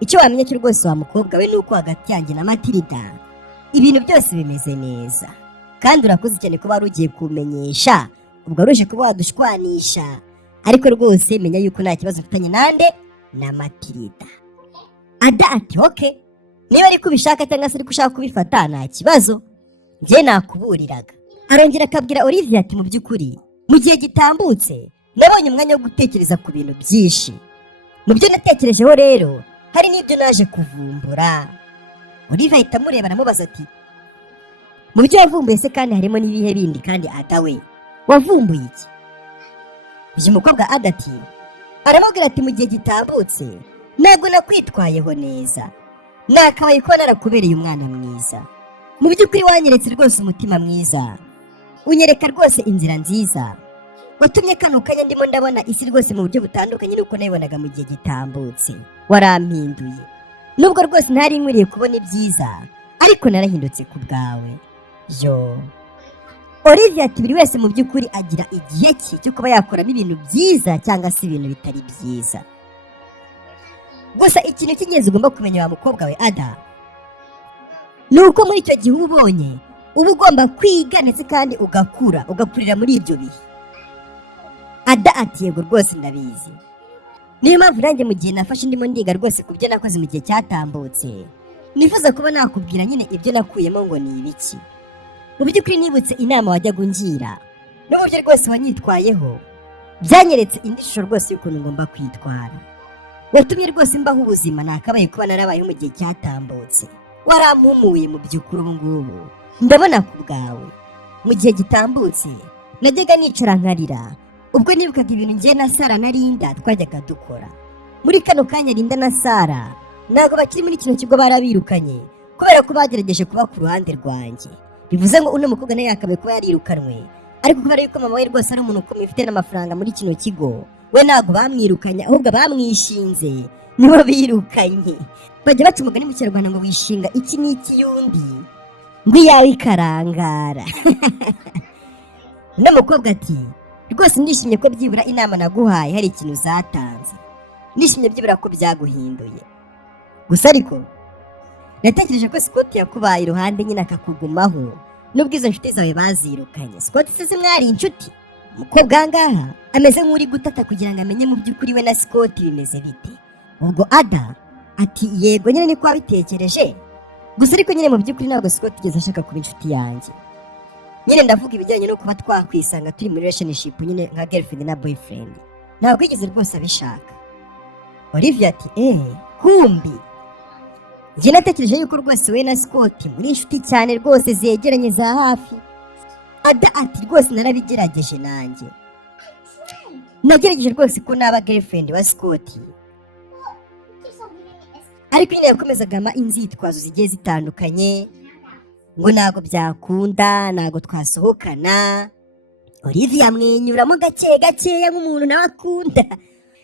icyo wamenye cyo rwose wa mukobwa we nuko hagati yanjye na Matilda ibintu byose bimeze neza, kandi urakoze cyane kuba ugiye kumenyesha, ubwo aruje kuba wadushwanisha, ariko rwose menya yuko nta kibazo mfitanye nande na Matilda. Ada ati okay, niba ari kubishaka cyangwa se ari gushaka kubifata nta kibazo, njye nakuburiraga. Arongera akabwira Olivia ati mu by'ukuri mu gihe gitambutse nabonye umwanya wo gutekereza ku bintu byinshi. Mu byo natekerejeho rero hari n'ibyo naje kuvumbura. Olivia ahita amureba aramubaza ati mu byo wavumbuye se kandi harimo n'ibihe bindi? Kandi Ada we wavumbuye iki? Uyu mukobwa Ada ati aramubwira ati mu gihe gitambutse ntabwo nakwitwayeho neza, nakabaye kuba narakubereye umwana mwiza. Mu by'ukuri wanyeretse rwose umutima mwiza, unyereka rwose inzira nziza, watumye kano kanya ndimo ndabona isi rwose mu buryo butandukanye n'uko nayibonaga mu gihe gitambutse. Warampinduye, nubwo rwose ntari nkwiriye kubona ibyiza, ariko narahindutse ku bwawe. Yo Olivia ati buri wese mu by'ukuri agira igihe cye cyo kuba yakoramo ibintu byiza cyangwa se ibintu bitari byiza. Gusa ikintu cy'ingenzi ugomba kumenya wa mukobwa we Ada, nuko muri icyo gihe ubonye uba ugomba kwiga ndetse kandi ugakurira muri ibyo bihe. Ada ati yego rwose ndabizi, niyo mpamvu nanjye mu gihe nafashe ndimo ndiga rwose ku byo nakoze mu gihe cyatambutse, nifuza kuba nakubwira nyine ibyo nakuyemo ngo ni ibiki. Mu by'ukuri nibutse inama wajyaga ungira n'uburyo rwose wanyitwayeho, byanyeretse indi shusho rwose y'ukuntu ngomba kwitwara. Watumye rwose mbaho ubuzima nakabaye kuba narabayeho mu gihe cyatambutse. Warampumuye mu by'ukuri ubu ngubu ndabona ku bwawe. Mu gihe gitambutse najyaga nicara nkarira ubwo nibukaga ibintu njye na Sara na Linda twajyaga dukora. Muri kano kanya Linda na Sara ntabwo bakiri muri kino kigo, barabirukanye kubera ko bagerageje kuba ku ruhande rwanjye. Bivuze ngo uno mukobwa nawe yakabaye kuba yarirukanwe, ariko kubera yuko mama we rwose ari umuntu ukomeye ufite n'amafaranga muri kino kigo, we ntabwo bamwirukanye ahubwo bamwishinze, nibo birukanye. Bajya baca umugani mu Kinyarwanda ngo wishinga iki n'iki y'undi ngo iyawe ikarangara. Uno mukobwa ati rwose ndishimye ko byibura inama naguhaye hari ikintu zatanze, ndishimye byibura ko byaguhinduye. Gusa ariko natekereje ko Scott yakubaye iruhande nyine akakugumaho, nubwo izo nshuti zawe bazirukanye. Scott se mwari inshuti? Umukobwa ngaha ameze nk'uri gutata kugira ngo amenye mu by'ukuri we na Scott bimeze bite. Ubwo Ada ati yego nyine niko wabitekereje, gusa ariko nyine mu by'ukuri ntabwo Scott yigeze ashaka kuba inshuti yanjye. Nyine ndavuga ibijyanye no kuba twakwisanga turi muri relationship nyine nka girlfriend na boyfriend, ntabwo yigeze rwose abishaka. Olivia ati kumbi njye natekereje yuko rwose we na Scott muri inshuti cyane rwose zegeranye za hafi. Ada ati rwose narabigerageje nanjye, nagerageje rwose ko naba girlfriend wa Scott, ariko nyine yakomezaga ama inzitwazo zigiye zitandukanye ngo ntago byakunda, ntago twasohokana. Olivia amwenyuramo gake gakeya nk'umuntu nawe akunda.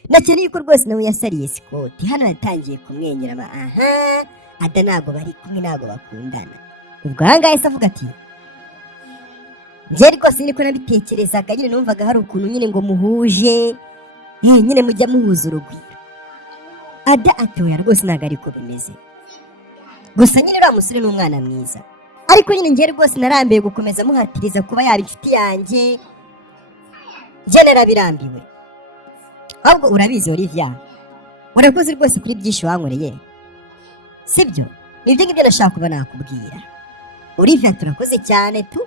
Nakeneye yuko rwose nawe yasariye Scott. Hano natangiye kumwenyura aha Ada ntago bari kumwe, ntago bakundana. Ubwo ahangahe se avuga ati njye rwose niko nabitekerezaga, nyine numvaga hari ukuntu nyine ngo muhuje, nyine mujya muhuza urugwiro. Ada atoya rwose ntago ariko bimeze, gusa nyine uriya musore ni umwana mwiza, ariko nyine njye rwose narambiwe gukomeza muhatiriza kuba yaba inshuti yanjye, njye narabirambiwe. Ahubwo urabizi Olivia, urakoze rwose kuri byinshi wankoreye, sibyo? Nibyo ngibyo nashaka kuba nakubwira. Olivia turakoze cyane tu,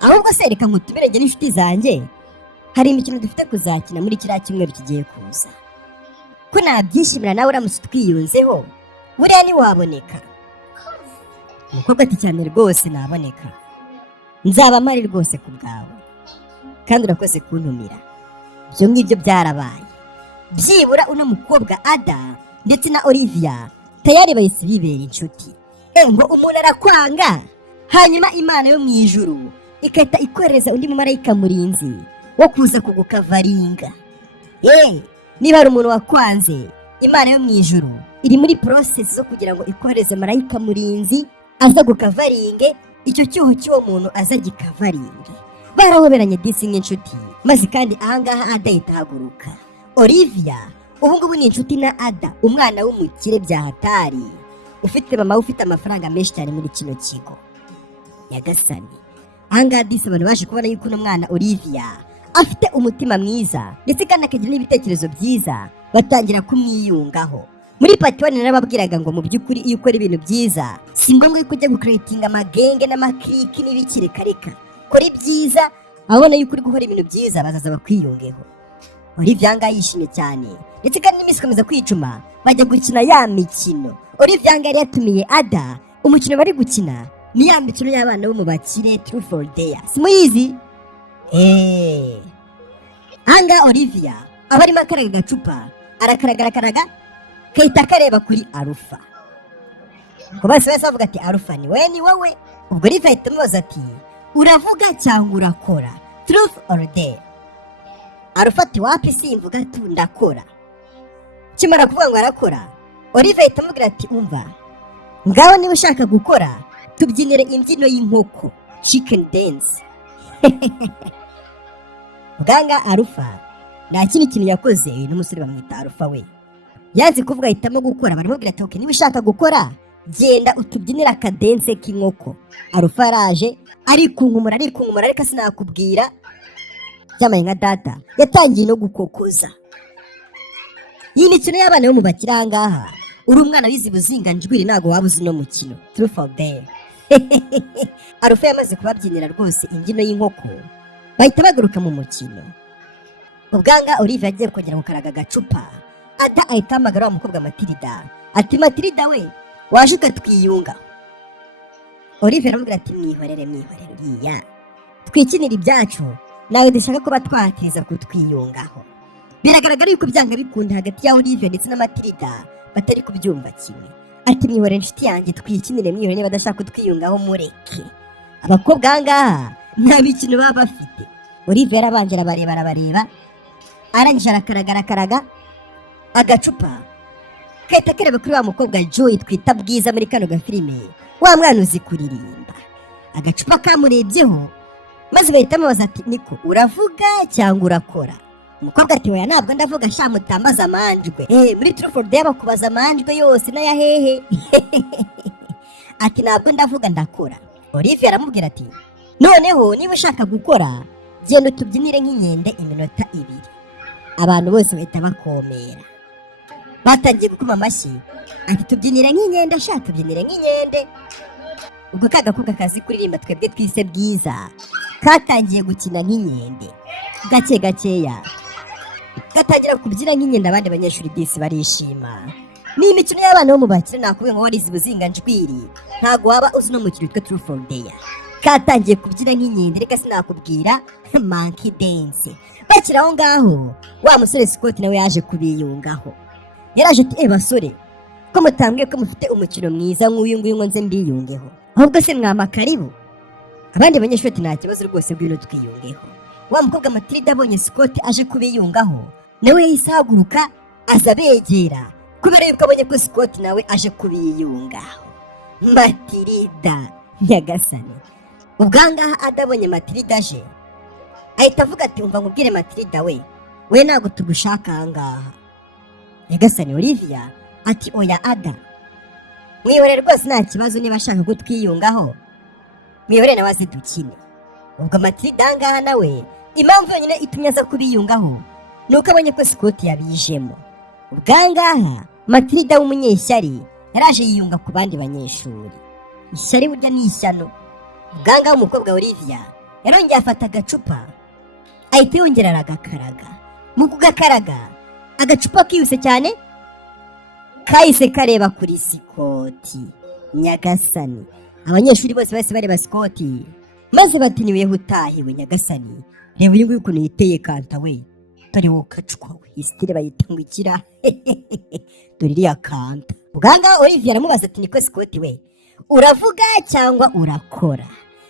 ahubwo se reka nkutumire njye n'inshuti zanjye, hari imikino dufite kuzakina muri kiriya cyumweru kigiye kuza, ko nabyishimira nawe uramutse twiyunzeho, buriya ntiwaboneka. Umukobwa ati cyane rwose naboneka, nzaba mpari rwose ku bwawe, kandi urakoze kuntumira. Ibyo ngibyo byarabaye, byibura uno mukobwa Ada ndetse na Olivia tayari bahise bibera inshuti. Ngo umuntu arakwanga, hanyuma Imana yo mu ijuru ikahita ikohereza undi mumarayika murinzi wo kuza kugukavaringa. Niba hari umuntu wakwanze, Imana yo mu ijuru iri muri process zo kugira ngo ikohereze marayika murinzi aza gukavaringe icyo cyuho cy'uwo muntu, aza gikavaringe. Barahoberanye disi nk'inshuti, maze kandi ahangaha Ada ahita ahaguruka. Olivia ubu ngubu ni inshuti na Ada, umwana w'umukire bya hatari, ufite mama ufite amafaranga menshi cyane muri kino kigo. Nyagasani, ahangaha disi abantu baje kubona yuko uno mwana Olivia afite umutima mwiza ndetse kandi akagira n'ibitekerezo byiza, batangira kumwiyungaho. Muri part 1 narababwiraga ngo mu by'ukuri iyo ukora ibintu byiza si ngombwa yuko ujya gucreatinga amagenge n'amakliki n'ibikirekareka. Kora ibyiza, abona yuko uri gukora ibintu byiza bazaza bakwiyungeho. Olivia anga yishimye cyane ndetse kandi n'imisi komeza kwicuma bajya gukina ya mikino. Olivia anga yari yatumiye Ada, umukino bari gukina ni ya mikino y'abana bo mu bakire, Truth or Dare, simuyizi? Anga Olivia aba arimo akaraga agacupa, arakaraga kahita kareba kuri Alpha. Ko bose bavuga ati Alpha ni wowe. Ubwo Olivia ahita amubaza ati uravuga cyangwa urakora, Truth or Dare? Alpha ati wapi simvuga tu ndakora. Kimara kuvuga ngo arakora, Olivia ahita amubwira ati umva, ngaho niba ushaka gukora tubyinire imbyino y'inkoko, chicken dance. Muganga Alpha nta kindi kintu yakoze, n'umusore bamwita Alpha we yanze kuvuga, ahitamo gukora. Baramubwira ati okay, niba ushaka gukora genda utubyinira akadense k'inkoko. Alpha araje arikunkumura ariko sinakubwira byamaye nka data, yatangiye no gukokoza. Iyi mikino y'abana bo mu bakire ahangaha, uri umwana wize buzinganjwiri ntago waba uzi no mukino Truth or Dare. Alpha yamaze kubabyinira rwose imbyino y'inkoko, bahita bagaruka mu mukino. Ubwanga Olivia agiye kongera gukaraga agacupa, Ada ahita ahamagara wa mukobwa Matilda ati Matilda we waje ukatwiyunga. Olivia aramubwira ati mwihorere uriya, twikinira ibyacu, nawe dushaka kuba twateza kutwiyungaho. Biragaragara yuko byanga bikunda hagati ya Olivia ndetse na Matilda batari kubyumva kimwe. Ati mwihorere inshuti yanjye, twikinire mwihorere, niba adashaka kutwiyungaho mureke. Abakobwa ahangaha nta mikino baba bafite. Olivia yarabanje arabareba, arangije arakaraga agacupa kahita kareba kuri wa mukobwa Joy twita bwiza muri kano gafilime, wa mwana uzi kuririmba. Agacupa kamurebyeho, maze bahita bamubaza ati niko uravuga cyangwa urakora? Umukobwa ati oya ntabwo ndavuga, sha mutambaza amanjwe. Muri Truth or Dare bakubaza amanjwe yose n'aya hehe. Ati ntabwo ndavuga ndakora. Olivia aramubwira ati noneho niba ushaka gukora genda utubyinire nk'inkende iminota 2. Abantu bose bahita bakomera, batangiye gukoma amashyi. Ati tubyinire nk'inkende, sha tubyinire nk'inkende. Ubwo kagakobwa kazi kuririmba twebwe twise bwiza katangiye gukina nk'inkende gakeya, gatangira kubyina nk'inkende. Abandi banyeshuri disi barishima, ni imikino y'abana bo mu bakire nakubwiye ngo warize ubuzinganjwiri ntago waba uzi no mukino witwa Truth or Dare katangiye kubyina nk'inkende reka sinakubwira monkey dance bakira aho ngaho wa musore Scott nawe yaje kubiyungaho yaraje ati basore ko mutambwiye ko mufite umukino mwiza nk'uyu nguyu ngo nze mbiyungeho ahubwo se mwama karibu abandi banyeshuri ati nta kibazo rwose bw'ino twiyungeho wa mukobwa Matilda abonye Scott aje kubiyungaho nawe yahise ahaguruka aza begera kubera yuko abonye ko Scott nawe aje kubiyungaho. Matilda nyagasani ubwangaha adabonye Matilda aje ahita avuga ati umva nkubwire Matilda we ntabwo tugushaka ahangaha. Nyagasani Olivia ati oya Ada mwihorere rwose nta kibazo niba ashaka ko twiyungaho mwihorere nawe aze dukine. Ubwo Matilda ahangaha nawe impamvu yonyine itumye aza kubiyungaho nuko abonye ko Scott yabijemo. Ubwangaha Matilda w'umunyeshyari yaraje yiyunga ku bandi banyeshuri. Ishyari burya ni ishyano. Ubwangaha umukobwa Olivia yarongeye afata agacupa ahita yongera aragakaraga. Mu kugakaraga agacupa kihuse cyane kahise kareba kuri Scott. Nyagasani abanyeshuri bose bahise bareba Scott maze bati niwe utahiwe. Nyagasani reba uyu nguyu ukuntu yiteye kanta dore wo kacwa isitire bayita ngo ikira dore iriya kanta. Ubwangaha Olivia aramubaza ati niko Scott uravuga cyangwa urakora?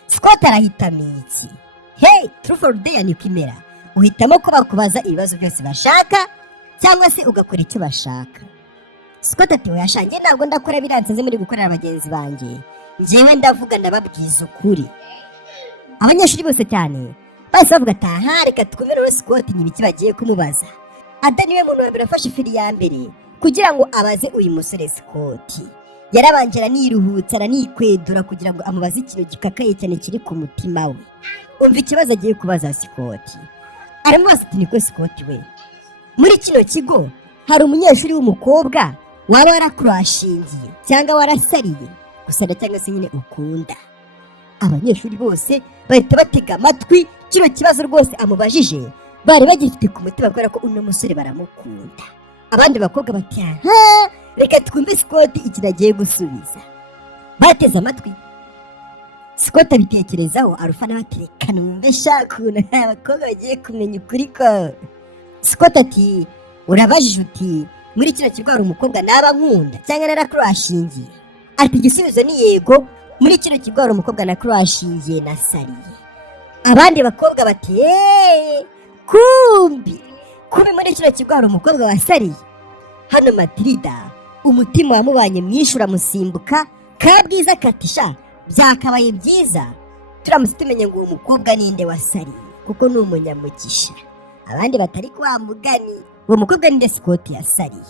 Scott arahitamo iki? Truth or Dare ni kimera uhitamo ko bakubaza ibibazo byose bashaka cyangwa se ugakora icyo bashaka. Scott ati yashangiye ntabwo ndakora biranze muri gukorera abagenzi banjye njyewe ndavuga ndababwiza ukuri. Abanyeshuri bose cyane bose bavuga ati aha reka twumvire Scott n'ibiki bagiye kumubaza. Ada niwe muntu wa mbere afashe ifiri ya mbere kugira ngo abaze uyu musore Scott. Yarabanje araniruhutsa aranikwedura kugira ngo amubaze ikintu gikakaye cyane kiri ku mutima we. Umva ikibazo agiye kubaza Scott. Aramubaza ati niko Scott muri kino kigo hari umunyeshuri w'umukobwa waba warakurashingiye cyangwa warasariye gusara cyangwa se nyine ukunda? Abanyeshuri bose bahita batega amatwi kino kibazo rwose amubajije bari bagifite ku mutima kubera ko uno musore baramukunda. Abandi bakobwa bati reka twumve Scott ikintu agiye gusubiza. Bateze amatwi Scott abitekerezaho arufana batereka numve shakuntu abakobwa bagiye kumenya ukuri ko. Scott ati urabajije uti muri kino kigo hari umukobwa naba nkunda cyangwa narakurashingiye? Ati igisubizo ni yego muri kino kigo hari umukobwa nakurashingiye nasariye. Abandi bakobwa bati kumbi muri kino kigo hari umukobwa wasariye? Hano Matilda umutima wamubanye mwinshi uramusimbuka kabwiza katisha byakabaye byiza turamutse tumenye ngo uwo mukobwa ninde wasariye kuko ni umunyamugisha. Abandi batari kwa mugani uwo mukobwa ninde Scott yasariye.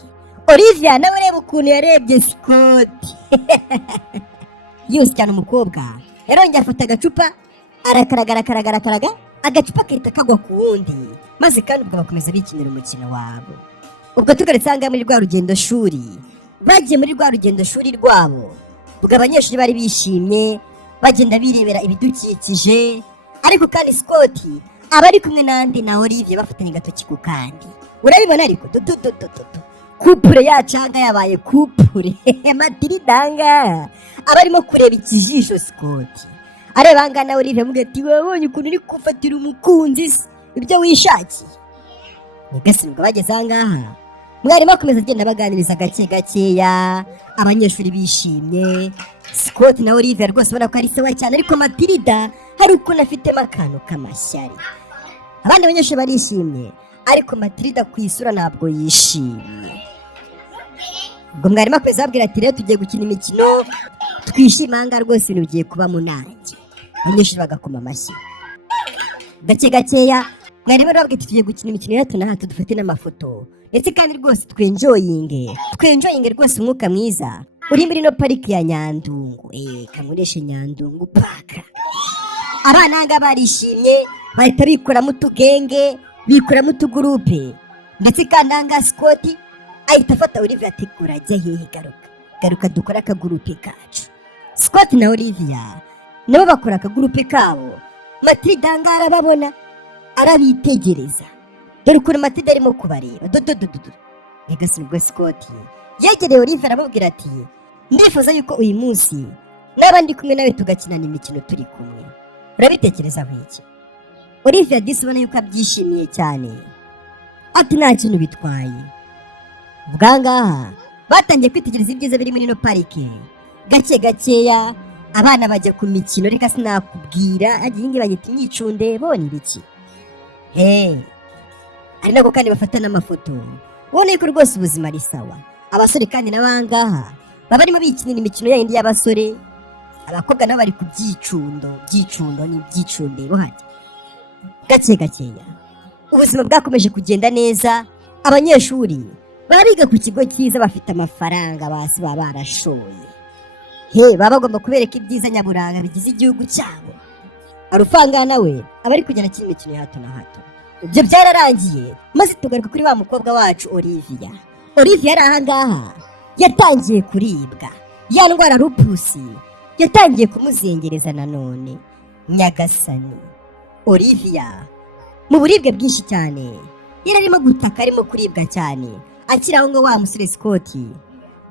Olivia nawe reba ukuntu yarebye Scott yose cyane. Umukobwa yarongeye afata agacupa arakaraga agacupa kahita kagwa ku wundi maze kandi ubwo bakomeza bikinira umukino wabo. Ubwo tugaretse ahangaha muri rwa rugendo shuri bagiye muri rwa rugendo shuri rwabo ubwo abanyeshuri bari bishimye bagenda birebera ibidukikije ariko kandi Scott aba ari kumwe n'andi na Olivia bafatanye agatoki ku kandi. Urabibona ariko kupure yacanga yabaye kupure. Matilda aba arimo kureba ikijisho Scott areba ahangaha na Olivia amubwira ati wabonye ukuntu uri kufatira umukunzi ibyo wishakiye? Nyagasani ubwo bageze ahangaha mwarimu akomeza agenda baganiriza gake gakeya abanyeshuri bishimye. Scott na Olivia rwose ubona ko ari sawa cyane ariko Matilda hari ukuntu afitemo akantu k'amashyari. Abandi banyeshuri barishimye ariko Matilda ku isura ntabwo yishimye. Ubwo mwarimu akomeza ababwira ati rero tugiye gukina imikino twishima ahangaha rwose ibintu bigiye kuba munange. Abanyeshuri bagakoma amashyi gake gakeya. Mwarimu arababwira ati tugiye gukina imikino ya hato na hato dufate n'amafoto ndetse kandi rwose twenjoyinge rwose umwuka mwiza uri muri no pariki ya Nyandungu. Kamureshe Nyandungu paka. Abana ahangaha barishimye bahita bikoramo utugenge bikoramo utugurupe ndetse kandi ahangaha Scott ahita afata Olivia ati urajya hehe garuka dukora akagurupe kacu. Scott na Olivia nabo bakora akagurupe kabo. Matilda ahangaha arababona arabitegereza dore ukuntu Matilda arimo kubareba. Nyagasani ubwo Scott yegereye Olivier aramubwira ati ndifuza yuko uyu munsi naba ndi kumwe nawe tugakinana imikino turi kumwe, urabitekerezaho iki? Olivier Disi ubona yuko abyishimiye cyane ati nta kintu bitwaye. Bwangaha batangiye kwitegereza ibyiza biri muri ino parike gake gakeya, abana bajya ku mikino, reka sinakubwira agiye ngi bagita imyicunde bone ibiki. Ari nako kandi bafata n'amafoto, ubona yuko rwose ubuzima ari sawa. Abasore kandi n'abangaha baba barimo bikinira imikino yindi y'abasore, abakobwa nabo bari ku byicundo n'ibyicunde bohajya gake gakeya. Ubuzima bwakomeje kugenda neza, abanyeshuri bariga ku kigo cyiza, bafite amafaranga basi baba barashoye. Baba bagomba kubereka ibyiza nyaburanga bigize igihugu cyabo. Arufanga nawe aba ari kugenda akina imikino ya hato na hato. Ibyo byararangiye maze tugaruka kuri wa mukobwa wacu Olivia. Olivia ari ahangaha yatangiye kuribwa, ya ndwara rupusi yatangiye kumuzengereza nanone. Nyagasani, Olivia mu buribwe bwinshi cyane yari arimo gutaka, arimo kuribwa cyane. Akiri aho ngo wa musore Scott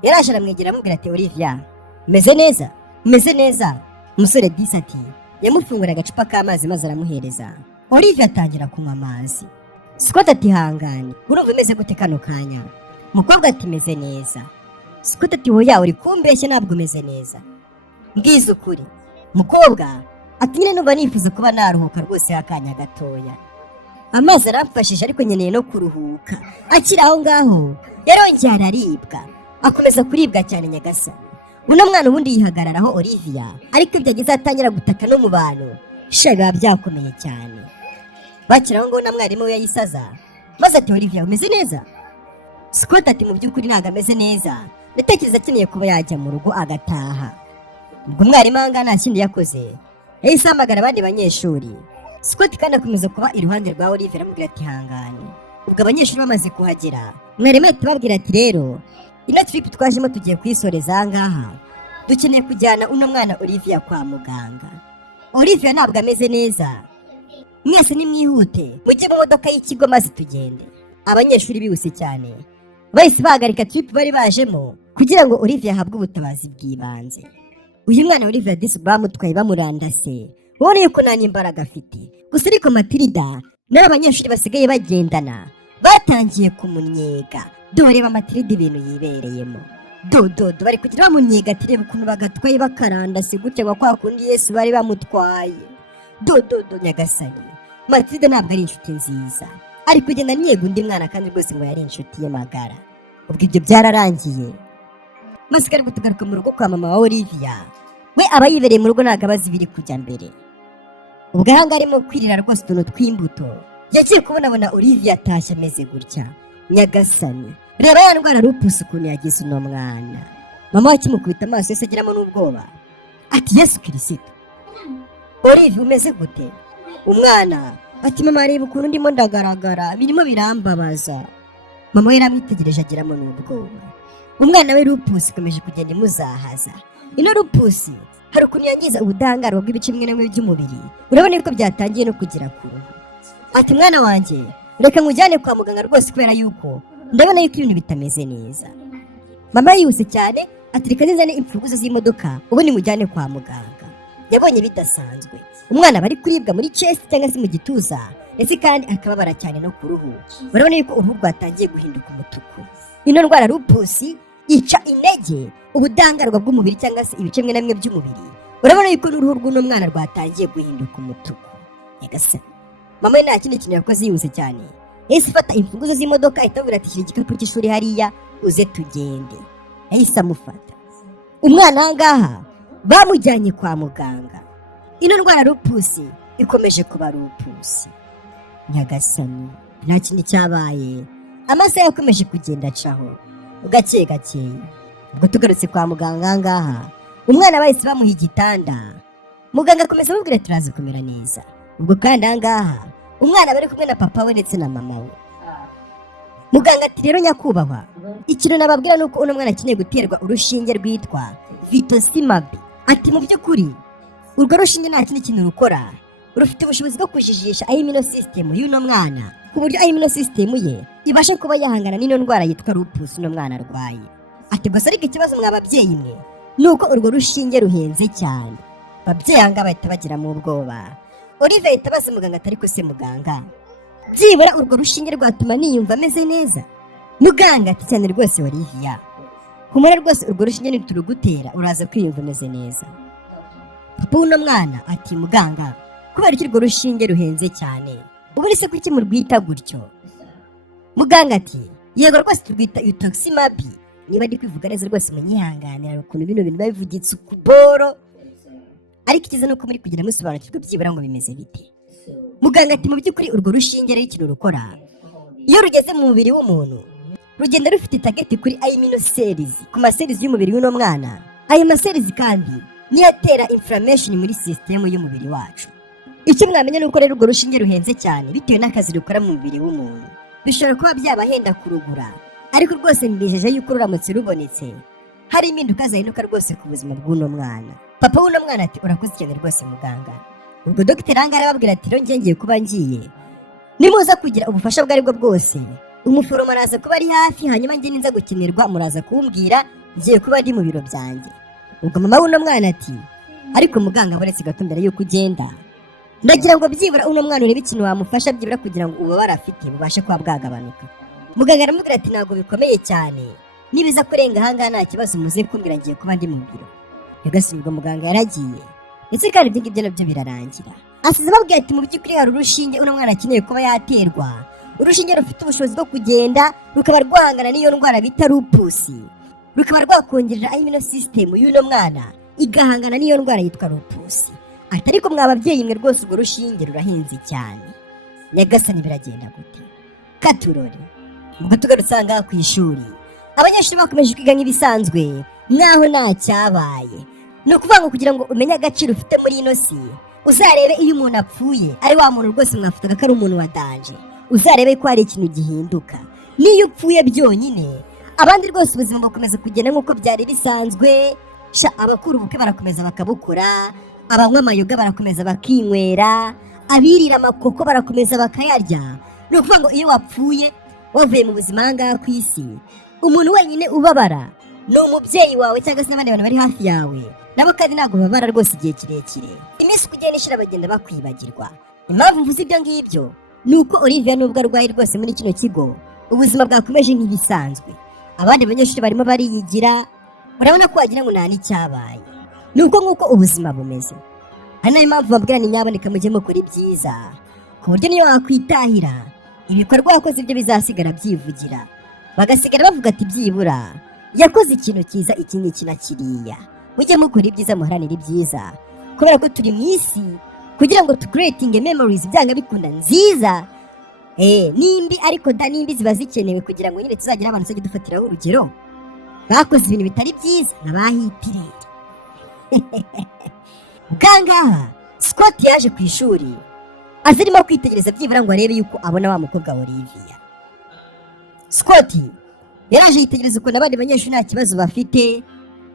yaraje aramwegera amubwira ati Olivia, meze neza? Meze neza. Umusore Disi ati yamufungura agacupa k'amazi maze aramuhereza. Olivia atangira kunywa amazi. Scott ati hangane, urumva umeze gute kano kanya? Umukobwa ati meze neza. Scott ati hoya uri kumbeshya, ntabwo umeze neza, mbwiza ukuri. Umukobwa ati nyine numva nifuza kuba naruhuka rwose akanya gatoya, amazi aramfashije ariko nkeneye no kuruhuka. Akiri aho ngaho yarongera araribwa, akomeza kuribwa cyane. Nyagasani, uno mwana ubundi yihagararaho Olivia, ariko ibyo ageze atangira gutaka no mu bantu biba byakomeye cyane. Bakiri aho ngaho na mwarimu we yayisaza maze ati Olivia, umeze neza? Scott ati mu by'ukuri ntabwo ameze neza, ndatekereza akeneye kuba yajya mu rugo agataha. Ubwo umwarimu ahangaha nta kindi yakoze, yahise ahamagara abandi banyeshuri. Scott kandi akomeza kuba iruhande rwa Olivia aramubwira ati hangane. Ubwo abanyeshuri bamaze kuhagera, mwarimu ahita ababwira ati rero ino trip twajemo tugiye kuyisoreza ahangaha, dukeneye kujyana uno mwana Olivia kwa muganga. Olivia ntabwo ameze neza, mwese nimwihute mujye mu modoka y'ikigo maze tugende. Abanyeshuri bihuse cyane bahise bahagarika trip bari bajemo kugira ngo Olivia ahabwe ubutabazi bw'ibanze. Uyu mwana Olivia Disi bamutwaye bamurandase, ubona yuko nta n'imbaraga afite. Gusa ariko Matilda n'abanyeshuri basigaye bagendana batangiye kumunnyega. Doreba Matilda ibintu yibereyemo, dodo bari kugira bamunnyega ati reba ukuntu bagatwaye bakarandase gutya ngo kwa kundi Yesu bari bamutwaye. Dodo Nyagasani, Matilda ntabwo ari inshuti nziza, ari kugenda anyega undi mwana kandi rwose ngo yari inshuti ye magara. Ubwo ibyo byararangiye maze kari gutugaruka mu rugo kwa mama wa Olivia, we aba yibereye mu rugo ntabwo abazi ibiri kujya mbere. Ubwo ahanga arimo kwirira rwose utuntu tw'imbuto, yagiye kubona Olivia atashye ameze gutya. Nyagasani, reba ya ndwara rupusi ukuntu yagize uno mwana. Mama akimukubita amaso yose agiramo n'ubwoba ati Yesu Kirisito, Olivia umeze gute? Umwana ati mama reba ukuntu ndimo ndagaragara, birimo birambabaza. Mama we yaramwitegereje agiramo n'ubwoba. Umwana we rupusi ikomeje kugenda imuzahaza. Ino rupusi hari ukuntu yangiza ubudahangarwa bw'ibice bimwe na bimwe by'umubiri, urabona yuko byatangiye no kugira ku ruhu. Ati mwana wanjye reka nkujyane kwa muganga rwose kubera yuko ndabona yuko ibintu bitameze neza. Mama yihuse cyane ati reka nzane imfunguzo z'imodoka ubundi mujyane kwa muganga. Yabonye bidasanzwe, umwana bari kuribwa muri chest cyangwa se mu gituza, ndetse kandi akababara cyane no ku ruhu. Urabona yuko uruhu rwatangiye guhinduka umutuku. Ino ndwara rupusi ica intege ubudahangarwa bw'umubiri cyangwa se ibice bimwe na bimwe by'umubiri. Urabona yuko n'uruhu rw'uno mwana rwatangiye guhinduka umutuku. Nyagasani, mama nta kindi kintu yakoze yihuse cyane, yahise ifata imfunguzo z'imodoka ahita abwira ati shyira igikapu cy'ishuri hariya uze tugende. Yahise amufata. Umwana ahangaha bamujyanye kwa muganga. Ino ndwara rupusi ikomeje kuba rupusi. Nyagasani, nta kindi cyabaye, amasaha yakomeje kugenda acaho gake gake. Ubwo tugarutse kwa muganga ahangaha, umwana bahise bamuha igitanda, muganga akomeza amubwira ati uraza kumera neza. Ubwo kandi ahangaha umwana bari kumwe na papa we ndetse na mama we. Muganga ati rero nyakubahwa, ikintu nababwira nuko uno mwana akeneye guterwa urushinge rwitwa Vitocimab. Ati mu by'ukuri urwo rushinge nta kindi kintu rukora, rufite ubushobozi bwo kujijisha immune system y'uno mwana ku buryo immune system ye ibasha kuba yahangana n'ino ndwara yitwa lupus uno mwana arwaye. ati gusa ariko ikibazo mwa babyeyi mwe nuko urwo rushinge ruhenze cyane. Babyeyi anga bahita bagiramo ubwoba. Olive ahita abaza muganga ati ariko se muganga, byibura urwo rushinge rwatuma niyumva ameze neza? Muganga ati cyane rwose Olivia, humura rwose urwo rushinge niturugutera uraza kwiyumva ameze neza. Papa w'uno mwana ati muganga, kubera iki urwo rushinge ruhenze cyane? Ubundi se kuki murwita gutyo? Muganga ati yego rwose turwita Utoximab. Niba ndi kwivuga neza rwose munyihanganira ukuntu bino bintu babivugitse ukuboro, ariko ikiza nuko muri kugira musobanukirwe byibura ngo bimeze bite. Muganga ati mu by'ukuri urwo rushinge rero ikintu rukora, iyo rugeze mu mubiri w'umuntu rugenda rufite target kuri amino cells, ku macells y'umubiri w'uno mwana. Ayo macells kandi niyo atera inflammation muri system y'umubiri wacu. Icyo mwamenya nuko rero urwo rushinge ruhenze cyane bitewe n'akazi rukora mu mubiri w'umuntu. Bishobora kuba byabahenda kurugura, ariko rwose mbijeje yuko ruramutse rubonetse hari impinduka zahinduka rwose ku buzima bw'uno mwana. Papa w'uno mwana ati urakoze cyane rwose muganga. Ubwo dogiteri anga arababwira ati rero ngiye kuba ngiye, nimuza kugira ubufasha bwo aribwo bwose umuforomo araza kuba ari hafi, hanyuma njye ninza gukinirwa muraza kumbwira, ngiye kuba ndi mu biro byanjye. Ubwo mama w'uno mwana ati ariko muganga buretse gato mbere yuko ugenda ndagira ngo byibura uno mwana urebe ikintu wamufasha byibura kugira ngo ububabare afite bubashe kuba bwagabanuka. Muganga aramubwira ati ntabwo bikomeye cyane, nibiza kurenga ahangaha nta kibazo muze kumbwira, ngiye kuba ndi mu biro. Yagasubirwa muganga yaragiye, ndetse kandi ibyo ngibyo nabyo birarangira. Asize ababwira ati mu by'ukuri hari urushinge uno mwana akeneye kuba yaterwa, urushinge rufite ubushobozi bwo kugenda rukaba rwahangana n'iyo ndwara bita lupus, rukaba rwakongerera immune system y'uno mwana igahangana n'iyo ndwara yitwa lupus. Ati ariko mwa babyeyi mwe rwose urwo rushinge rurahenze cyane. Nyagasani biragenda gute? Katurore. Ubwo tugarutse ahangaha ku ishuri, abanyeshuri bakomeje kwiga nk'ibisanzwe nkaho nta cyabaye. Ni ukuvuga ngo kugira ngo umenye agaciro ufite muri ino si, uzarebe iyo umuntu apfuye ari wa muntu rwose mwafataga ko ari umuntu wa danje, uzarebe ko hari ikintu gihinduka. Niyo upfuye byonyine abandi rwose ubuzima bukomeza kugenda nk'uko byari bisanzwe. Abakuru ubukwe barakomeza bakabukora, abanywa amayoga barakomeza bakinywera, abirira amakoko barakomeza bakayarya. Ni ukuvuga ngo iyo wapfuye wavuye mu buzima ahangaha ku isi, umuntu wenyine ubabara ni umubyeyi wawe cyangwa se n'abandi bantu bari hafi yawe, nabo kandi ntabwo babara rwose igihe kirekire. Iminsi kugenda ishira bagenda bakwibagirwa. Impamvu mvuze ibyo ngibyo ni uko Olivia nubwo arwaye rwose muri kino kigo, ubuzima bwakomeje nk'ibisanzwe. Abandi banyeshuri barimo bariyigira, urabona ko wagira ngo nta n'icyabaye. Ni uko nk'uko ubuzima bumeze. Ari nayo mpamvu babwira ni nyaboneka mujye mukora ibyiza, ku buryo niyo wakwitahira ibikorwa wakoze ibyo bizasigara byivugira, bagasigara bavuga ati byibura yakoze ikintu cyiza iki n'iki na kiriya. Mujye mukora ibyiza, muharanire ibyiza, kubera ko turi mu isi kugira ngo tucreating memories byanga bikunda nziza. Nimbi ariko nimbi ziba zikenewe kugira ngo nyine tuzagira abantu tujye dufatiraho urugero bakoze ibintu bitari byiza n'abahitirere. Bwangaha Scott yaje ku ishuri azirimo kwitegereza byibura ngo arebe yuko abona wa mukobwa wa Olivia. Scott yaraje yitegereza ukuntu abandi banyeshuri nta kibazo bafite,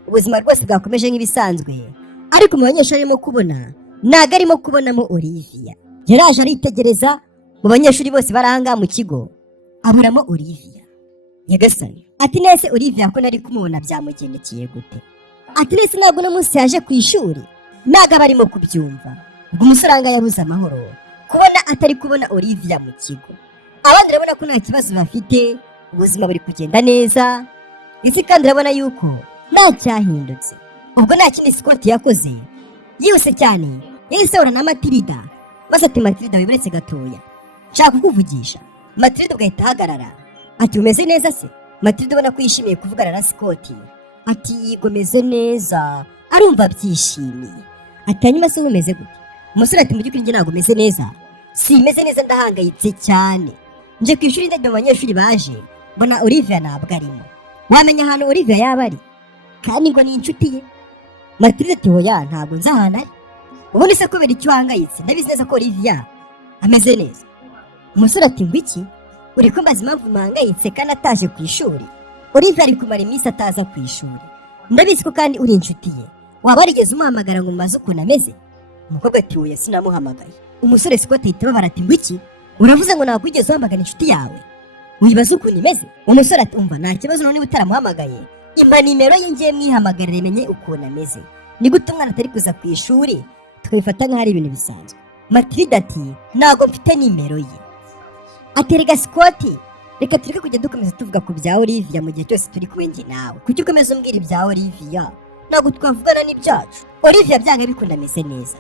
ubuzima rwose bwakomeje nk'ibisanzwe, ariko mu banyeshuri arimo kubona ntago arimo kubonamo Olivia. Yaraje aritegereza mu banyeshuri bose bari ahangaha mu kigo aburamo Olivia. Nyagasani ati nese Olivia ko nari kumubona byamugendekeye gute? Ati nese ntabwo uno munsi yaje ku ishuri? Ntago aba arimo kubyumva. Ubwo umusore ahangaha yabuze amahoro kubona atari kubona Olivia mu kigo. Abandi urabona ko nta kibazo bafite, ubuzima buri kugenda neza, ndetse kandi urabona yuko nta cyahindutse. Ubwo nta kindi Scott yakoze, yihuse cyane yahise ahura na Matilda, maze ati Matilda wiburetse gatoya, nshaka kukuvugisha. Matilda ugahita ahagarara ati umeze neza se? Matilda ubona ko yishimiye kuvugana na Scott ati yego meze neza, arumva byishimiye. Ati hanyuma se umeze gute? Umusore ati mu by'ukuri njye ntabwo meze neza, simeze neza, ndahangayitse cyane. Nje ku ishuri ndajya mu banyeshuri baje mbona Olivia ntabwo arimo. Wamenya ahantu Olivia yaba ari? Kandi ngo ni inshuti ye. Matilda ati hoya ntabwo nzi ahantu ari. Ubundi se kubera icyo uhangayitse? Ndabizi neza ko Olivia ameze neza. Umusore ati ngo iki? Uri kumbaza impamvu mpangayitse kandi ataje ku ishuri? Olivia ari kumara iminsi ataza ku ishuri, ndabizi ko kandi uri inshuti ye. Waba warigeze umuhamagara ngo mumaze ukuntu ameze? Umukobwa ati oya sinamuhamagaye. Umusore Scott ahita babara ati ngo iki? Uravuze ngo ntabwo wigeze uhamagara inshuti yawe? Wibaza ukuntu imeze? Umusore ati umva nta kibazo, none utaramuhamagaye imba nimero ye ngiye mwihamagarire menye ukuntu ameze. Ni gute umwana atari kuza ku ishuri tukabifata nk'aho ari ibintu bisanzwe? Matilda ati ntabwo mfite nimero ye. Aterega Scott, reka tureke kujya dukomeza tuvuga ku bya Olivia mu gihe cyose turi kumwe njye nawe. Kuki ukomeza umbwira ibya Olivia? Ntabwo twavugana n'ibyacu. Olivia byanga bikunda ameze neza.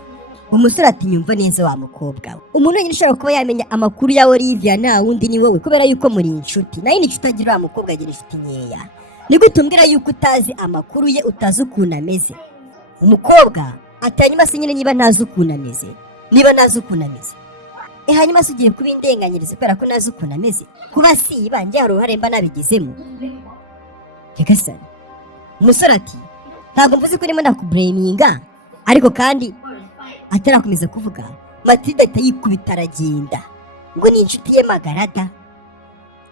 Umusore ati nyumva neza wa mukobwa we. Umuntu wenyine ushobora kuba yamenya amakuru ya Olivia nta wundi ni wowe, kubera yuko muri inshuti. Nayo ni inshuti agira wa mukobwa agira inshuti nkeya. Ni gute umbwira yuko utazi amakuru ye, utazi ukuntu ameze? Umukobwa ati hanyuma se nyine niba ntazi ukuntu ameze, hanyuma se ugiye kubindenganyiriza kubera ko nazi ukuntu ameze? Kuba siba njye hari uruhare mba nabigizemo? Nyagasani. Umusore ati ntabwo mvuze ko urimo ndakubureminga, ariko kandi atarakomeza kuvuga Matilda ahita yikubita aragenda ngo ni inshuti ye magarada.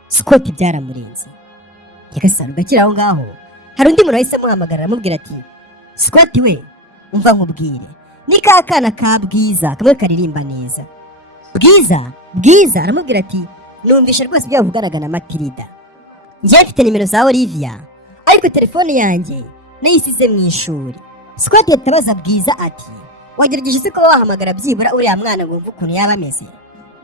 Scott byaramurenze. Nyagasani ugakira aho ngaho hari undi muntu wahise amuhamagara aramubwira ati Scott we umva nkubwire, ni ka kana ka Bwiza kamwe karirimba neza. Bwiza aramubwira ati numvishe rwose ibyo wavuganaga na Matilda. Njye mfite nimero za Olivia ariko telefone yanjye nayisize mu ishuri. Scott yatabaza Bwiza ati wagerageje se kuba wahamagara byibura uriya mwana ngo wumve ukuntu yaba ameze?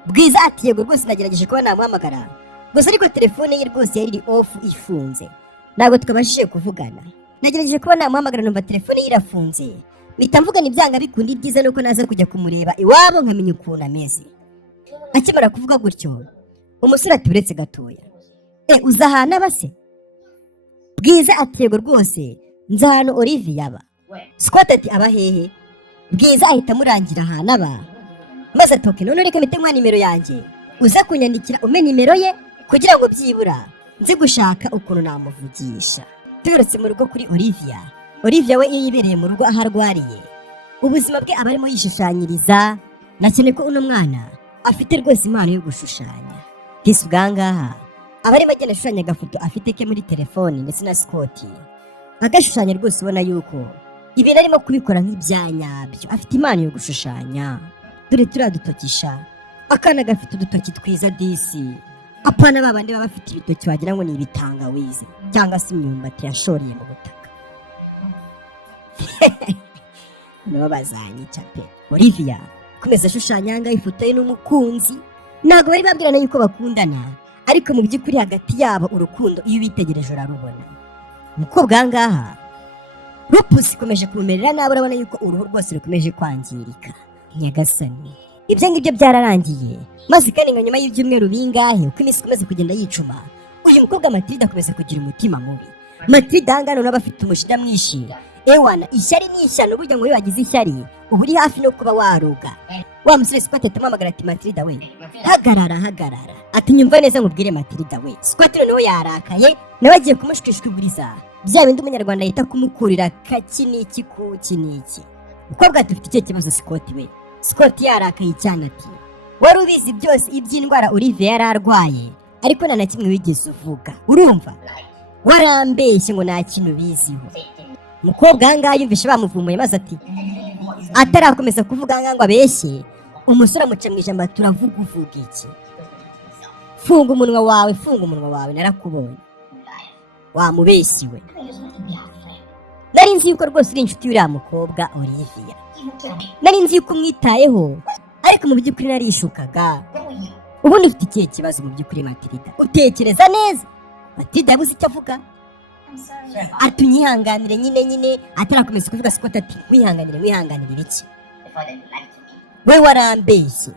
Bwiza ati yego rwose nagerageje kuba namuhamagara, gusa ariko telefone ye rwose yari off ifunze, ntabwo twabashije kuvugana. Nagerageje kuba namuhamagara numva telefone ye irafunze, mpita mvugana ibyanga bikunda. Ibyiza nuko naza kujya kumureba iwabo nkamenya ukuntu ameze. Akimara kuvuga gutyo umusore ati uretse gatoya, uza ahantu aba se? Bwiza ati yego rwose nzi ahantu Olivia aba. Scott ati aba hehe? Bwiza ahita amurangira ahantu aba, maze atoke none reka mpite nkwa nimero yanjye uza kunyandikira ume nimero ye kugira ngo byibura nzi gushaka ukuntu namuvugisha. Tugarutse mu rugo kuri Olivia we iyo yibereye mu rugo aho arwariye ubuzima bwe aba arimo yishushanyiriza. Nakene ko uno mwana afite rwose impano yo gushushanya. Kisi bwangaha aba arimo agenda ashushanya agafoto afite ke muri telefoni ndetse na Scott agashushanya rwose ubona yuko ibintu arimo kubikora nk'ibyanyabyo. Afite impano yo gushushanya. Dore turadutokisha akana gafite udutoki twiza disi, apana babandi baba bafite ibitoki wagira ngo ni ibitangawizi cyangwa se imyumbati yashoreye mu butaka. Nabo bazanyica pe. Olivia komeza ashushanya anga ifoto ye n'umukunzi. Ntabwo bari babwirana yuko bakundana, ariko mu by'ukuri hagati yabo urukundo iyo ubitegereje urarubona. Umukobwa ahangaha Lupus ikomeje kumumerera nabi, urabona yuko uruhu rwose rukomeje kwangirika. Nyagasani ibyo ngibyo byararangiye, maze kandi ngo nyuma y'ibyumweru bingahe uko iminsi ikomeza kugenda yicuma, uyu mukobwa Matilda akomeza kugira umutima mubi. Matilda hangano naba afite umushida mwinshi. Ewana ishyari ni ishyano, burya ngo iyo wagize ishyari uba uri hafi no kuba waruga. Wa musore Scott atamamagara ati Matilda we hagarara. Ati nyumva neza nkubwire Matilda we. Scott noneho yarakaye nawe agiye kumushwishwiburiza bya bindi umunyarwanda yita kumukurira kakiniki ku kiniki. Mukobwa ati ufite icyo kibazo Scott we. Scott yarakaye cyane ati wari ubizi byose iby'indwara Olivia yari arwaye ariko nta na kimwe wigeze uvuga, urumva? Warambeshye ngo nta kintu biziho. Mukobwa ahangaha yumvishe bamuvumuye maze ati atarakomeza kuvuga ahangaha ngo abeshye, umusore amuca mu ijambo turavuga uvuga iki? Funga umunwa wawe narakubonye wamubeshyiwe. Nari nzi yuko rwose uri inshuti y'uriya mukobwa Olivia, nari nzi yuko umwitayeho, ariko mu by'ukuri narishukaga. Ubundi ufite ikihe kibazo mu by'ukuri Matilda? Utekereza neza. Matilda yabuze icyo avuga, ati unyihanganire nyine atarakomeza kuvuga. Scott ati wihanganire iki? We warambeshye,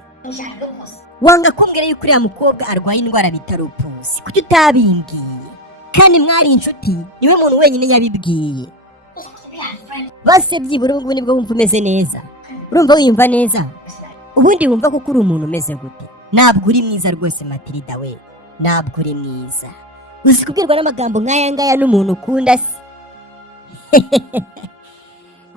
wanga kumbwira yuko uriya mukobwa arwaye indwara bita Lupus. Kuki utabimbwiye? Kandi mwari inshuti, niwe muntu wenyine yabibwiye. Base byibura ubu nibwo wumva umeze neza. Urumva wiyumva neza? Ubundi wumva ko uri umuntu umeze gute? Ntabwo uri mwiza rwose Matilda we, ntabwo uri mwiza. Uzi kubwirwa n'amagambo nk'aya ngaya n'umuntu ukunda se?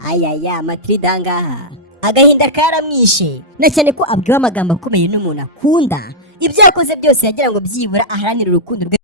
Ayaya Matilda ngaha agahinda karamwishe, na cyane ko abwiwe amagambo akomeye n'umuntu akunda. Ibyo yakoze byose yagira ngo byibura aharanire urukundo rwe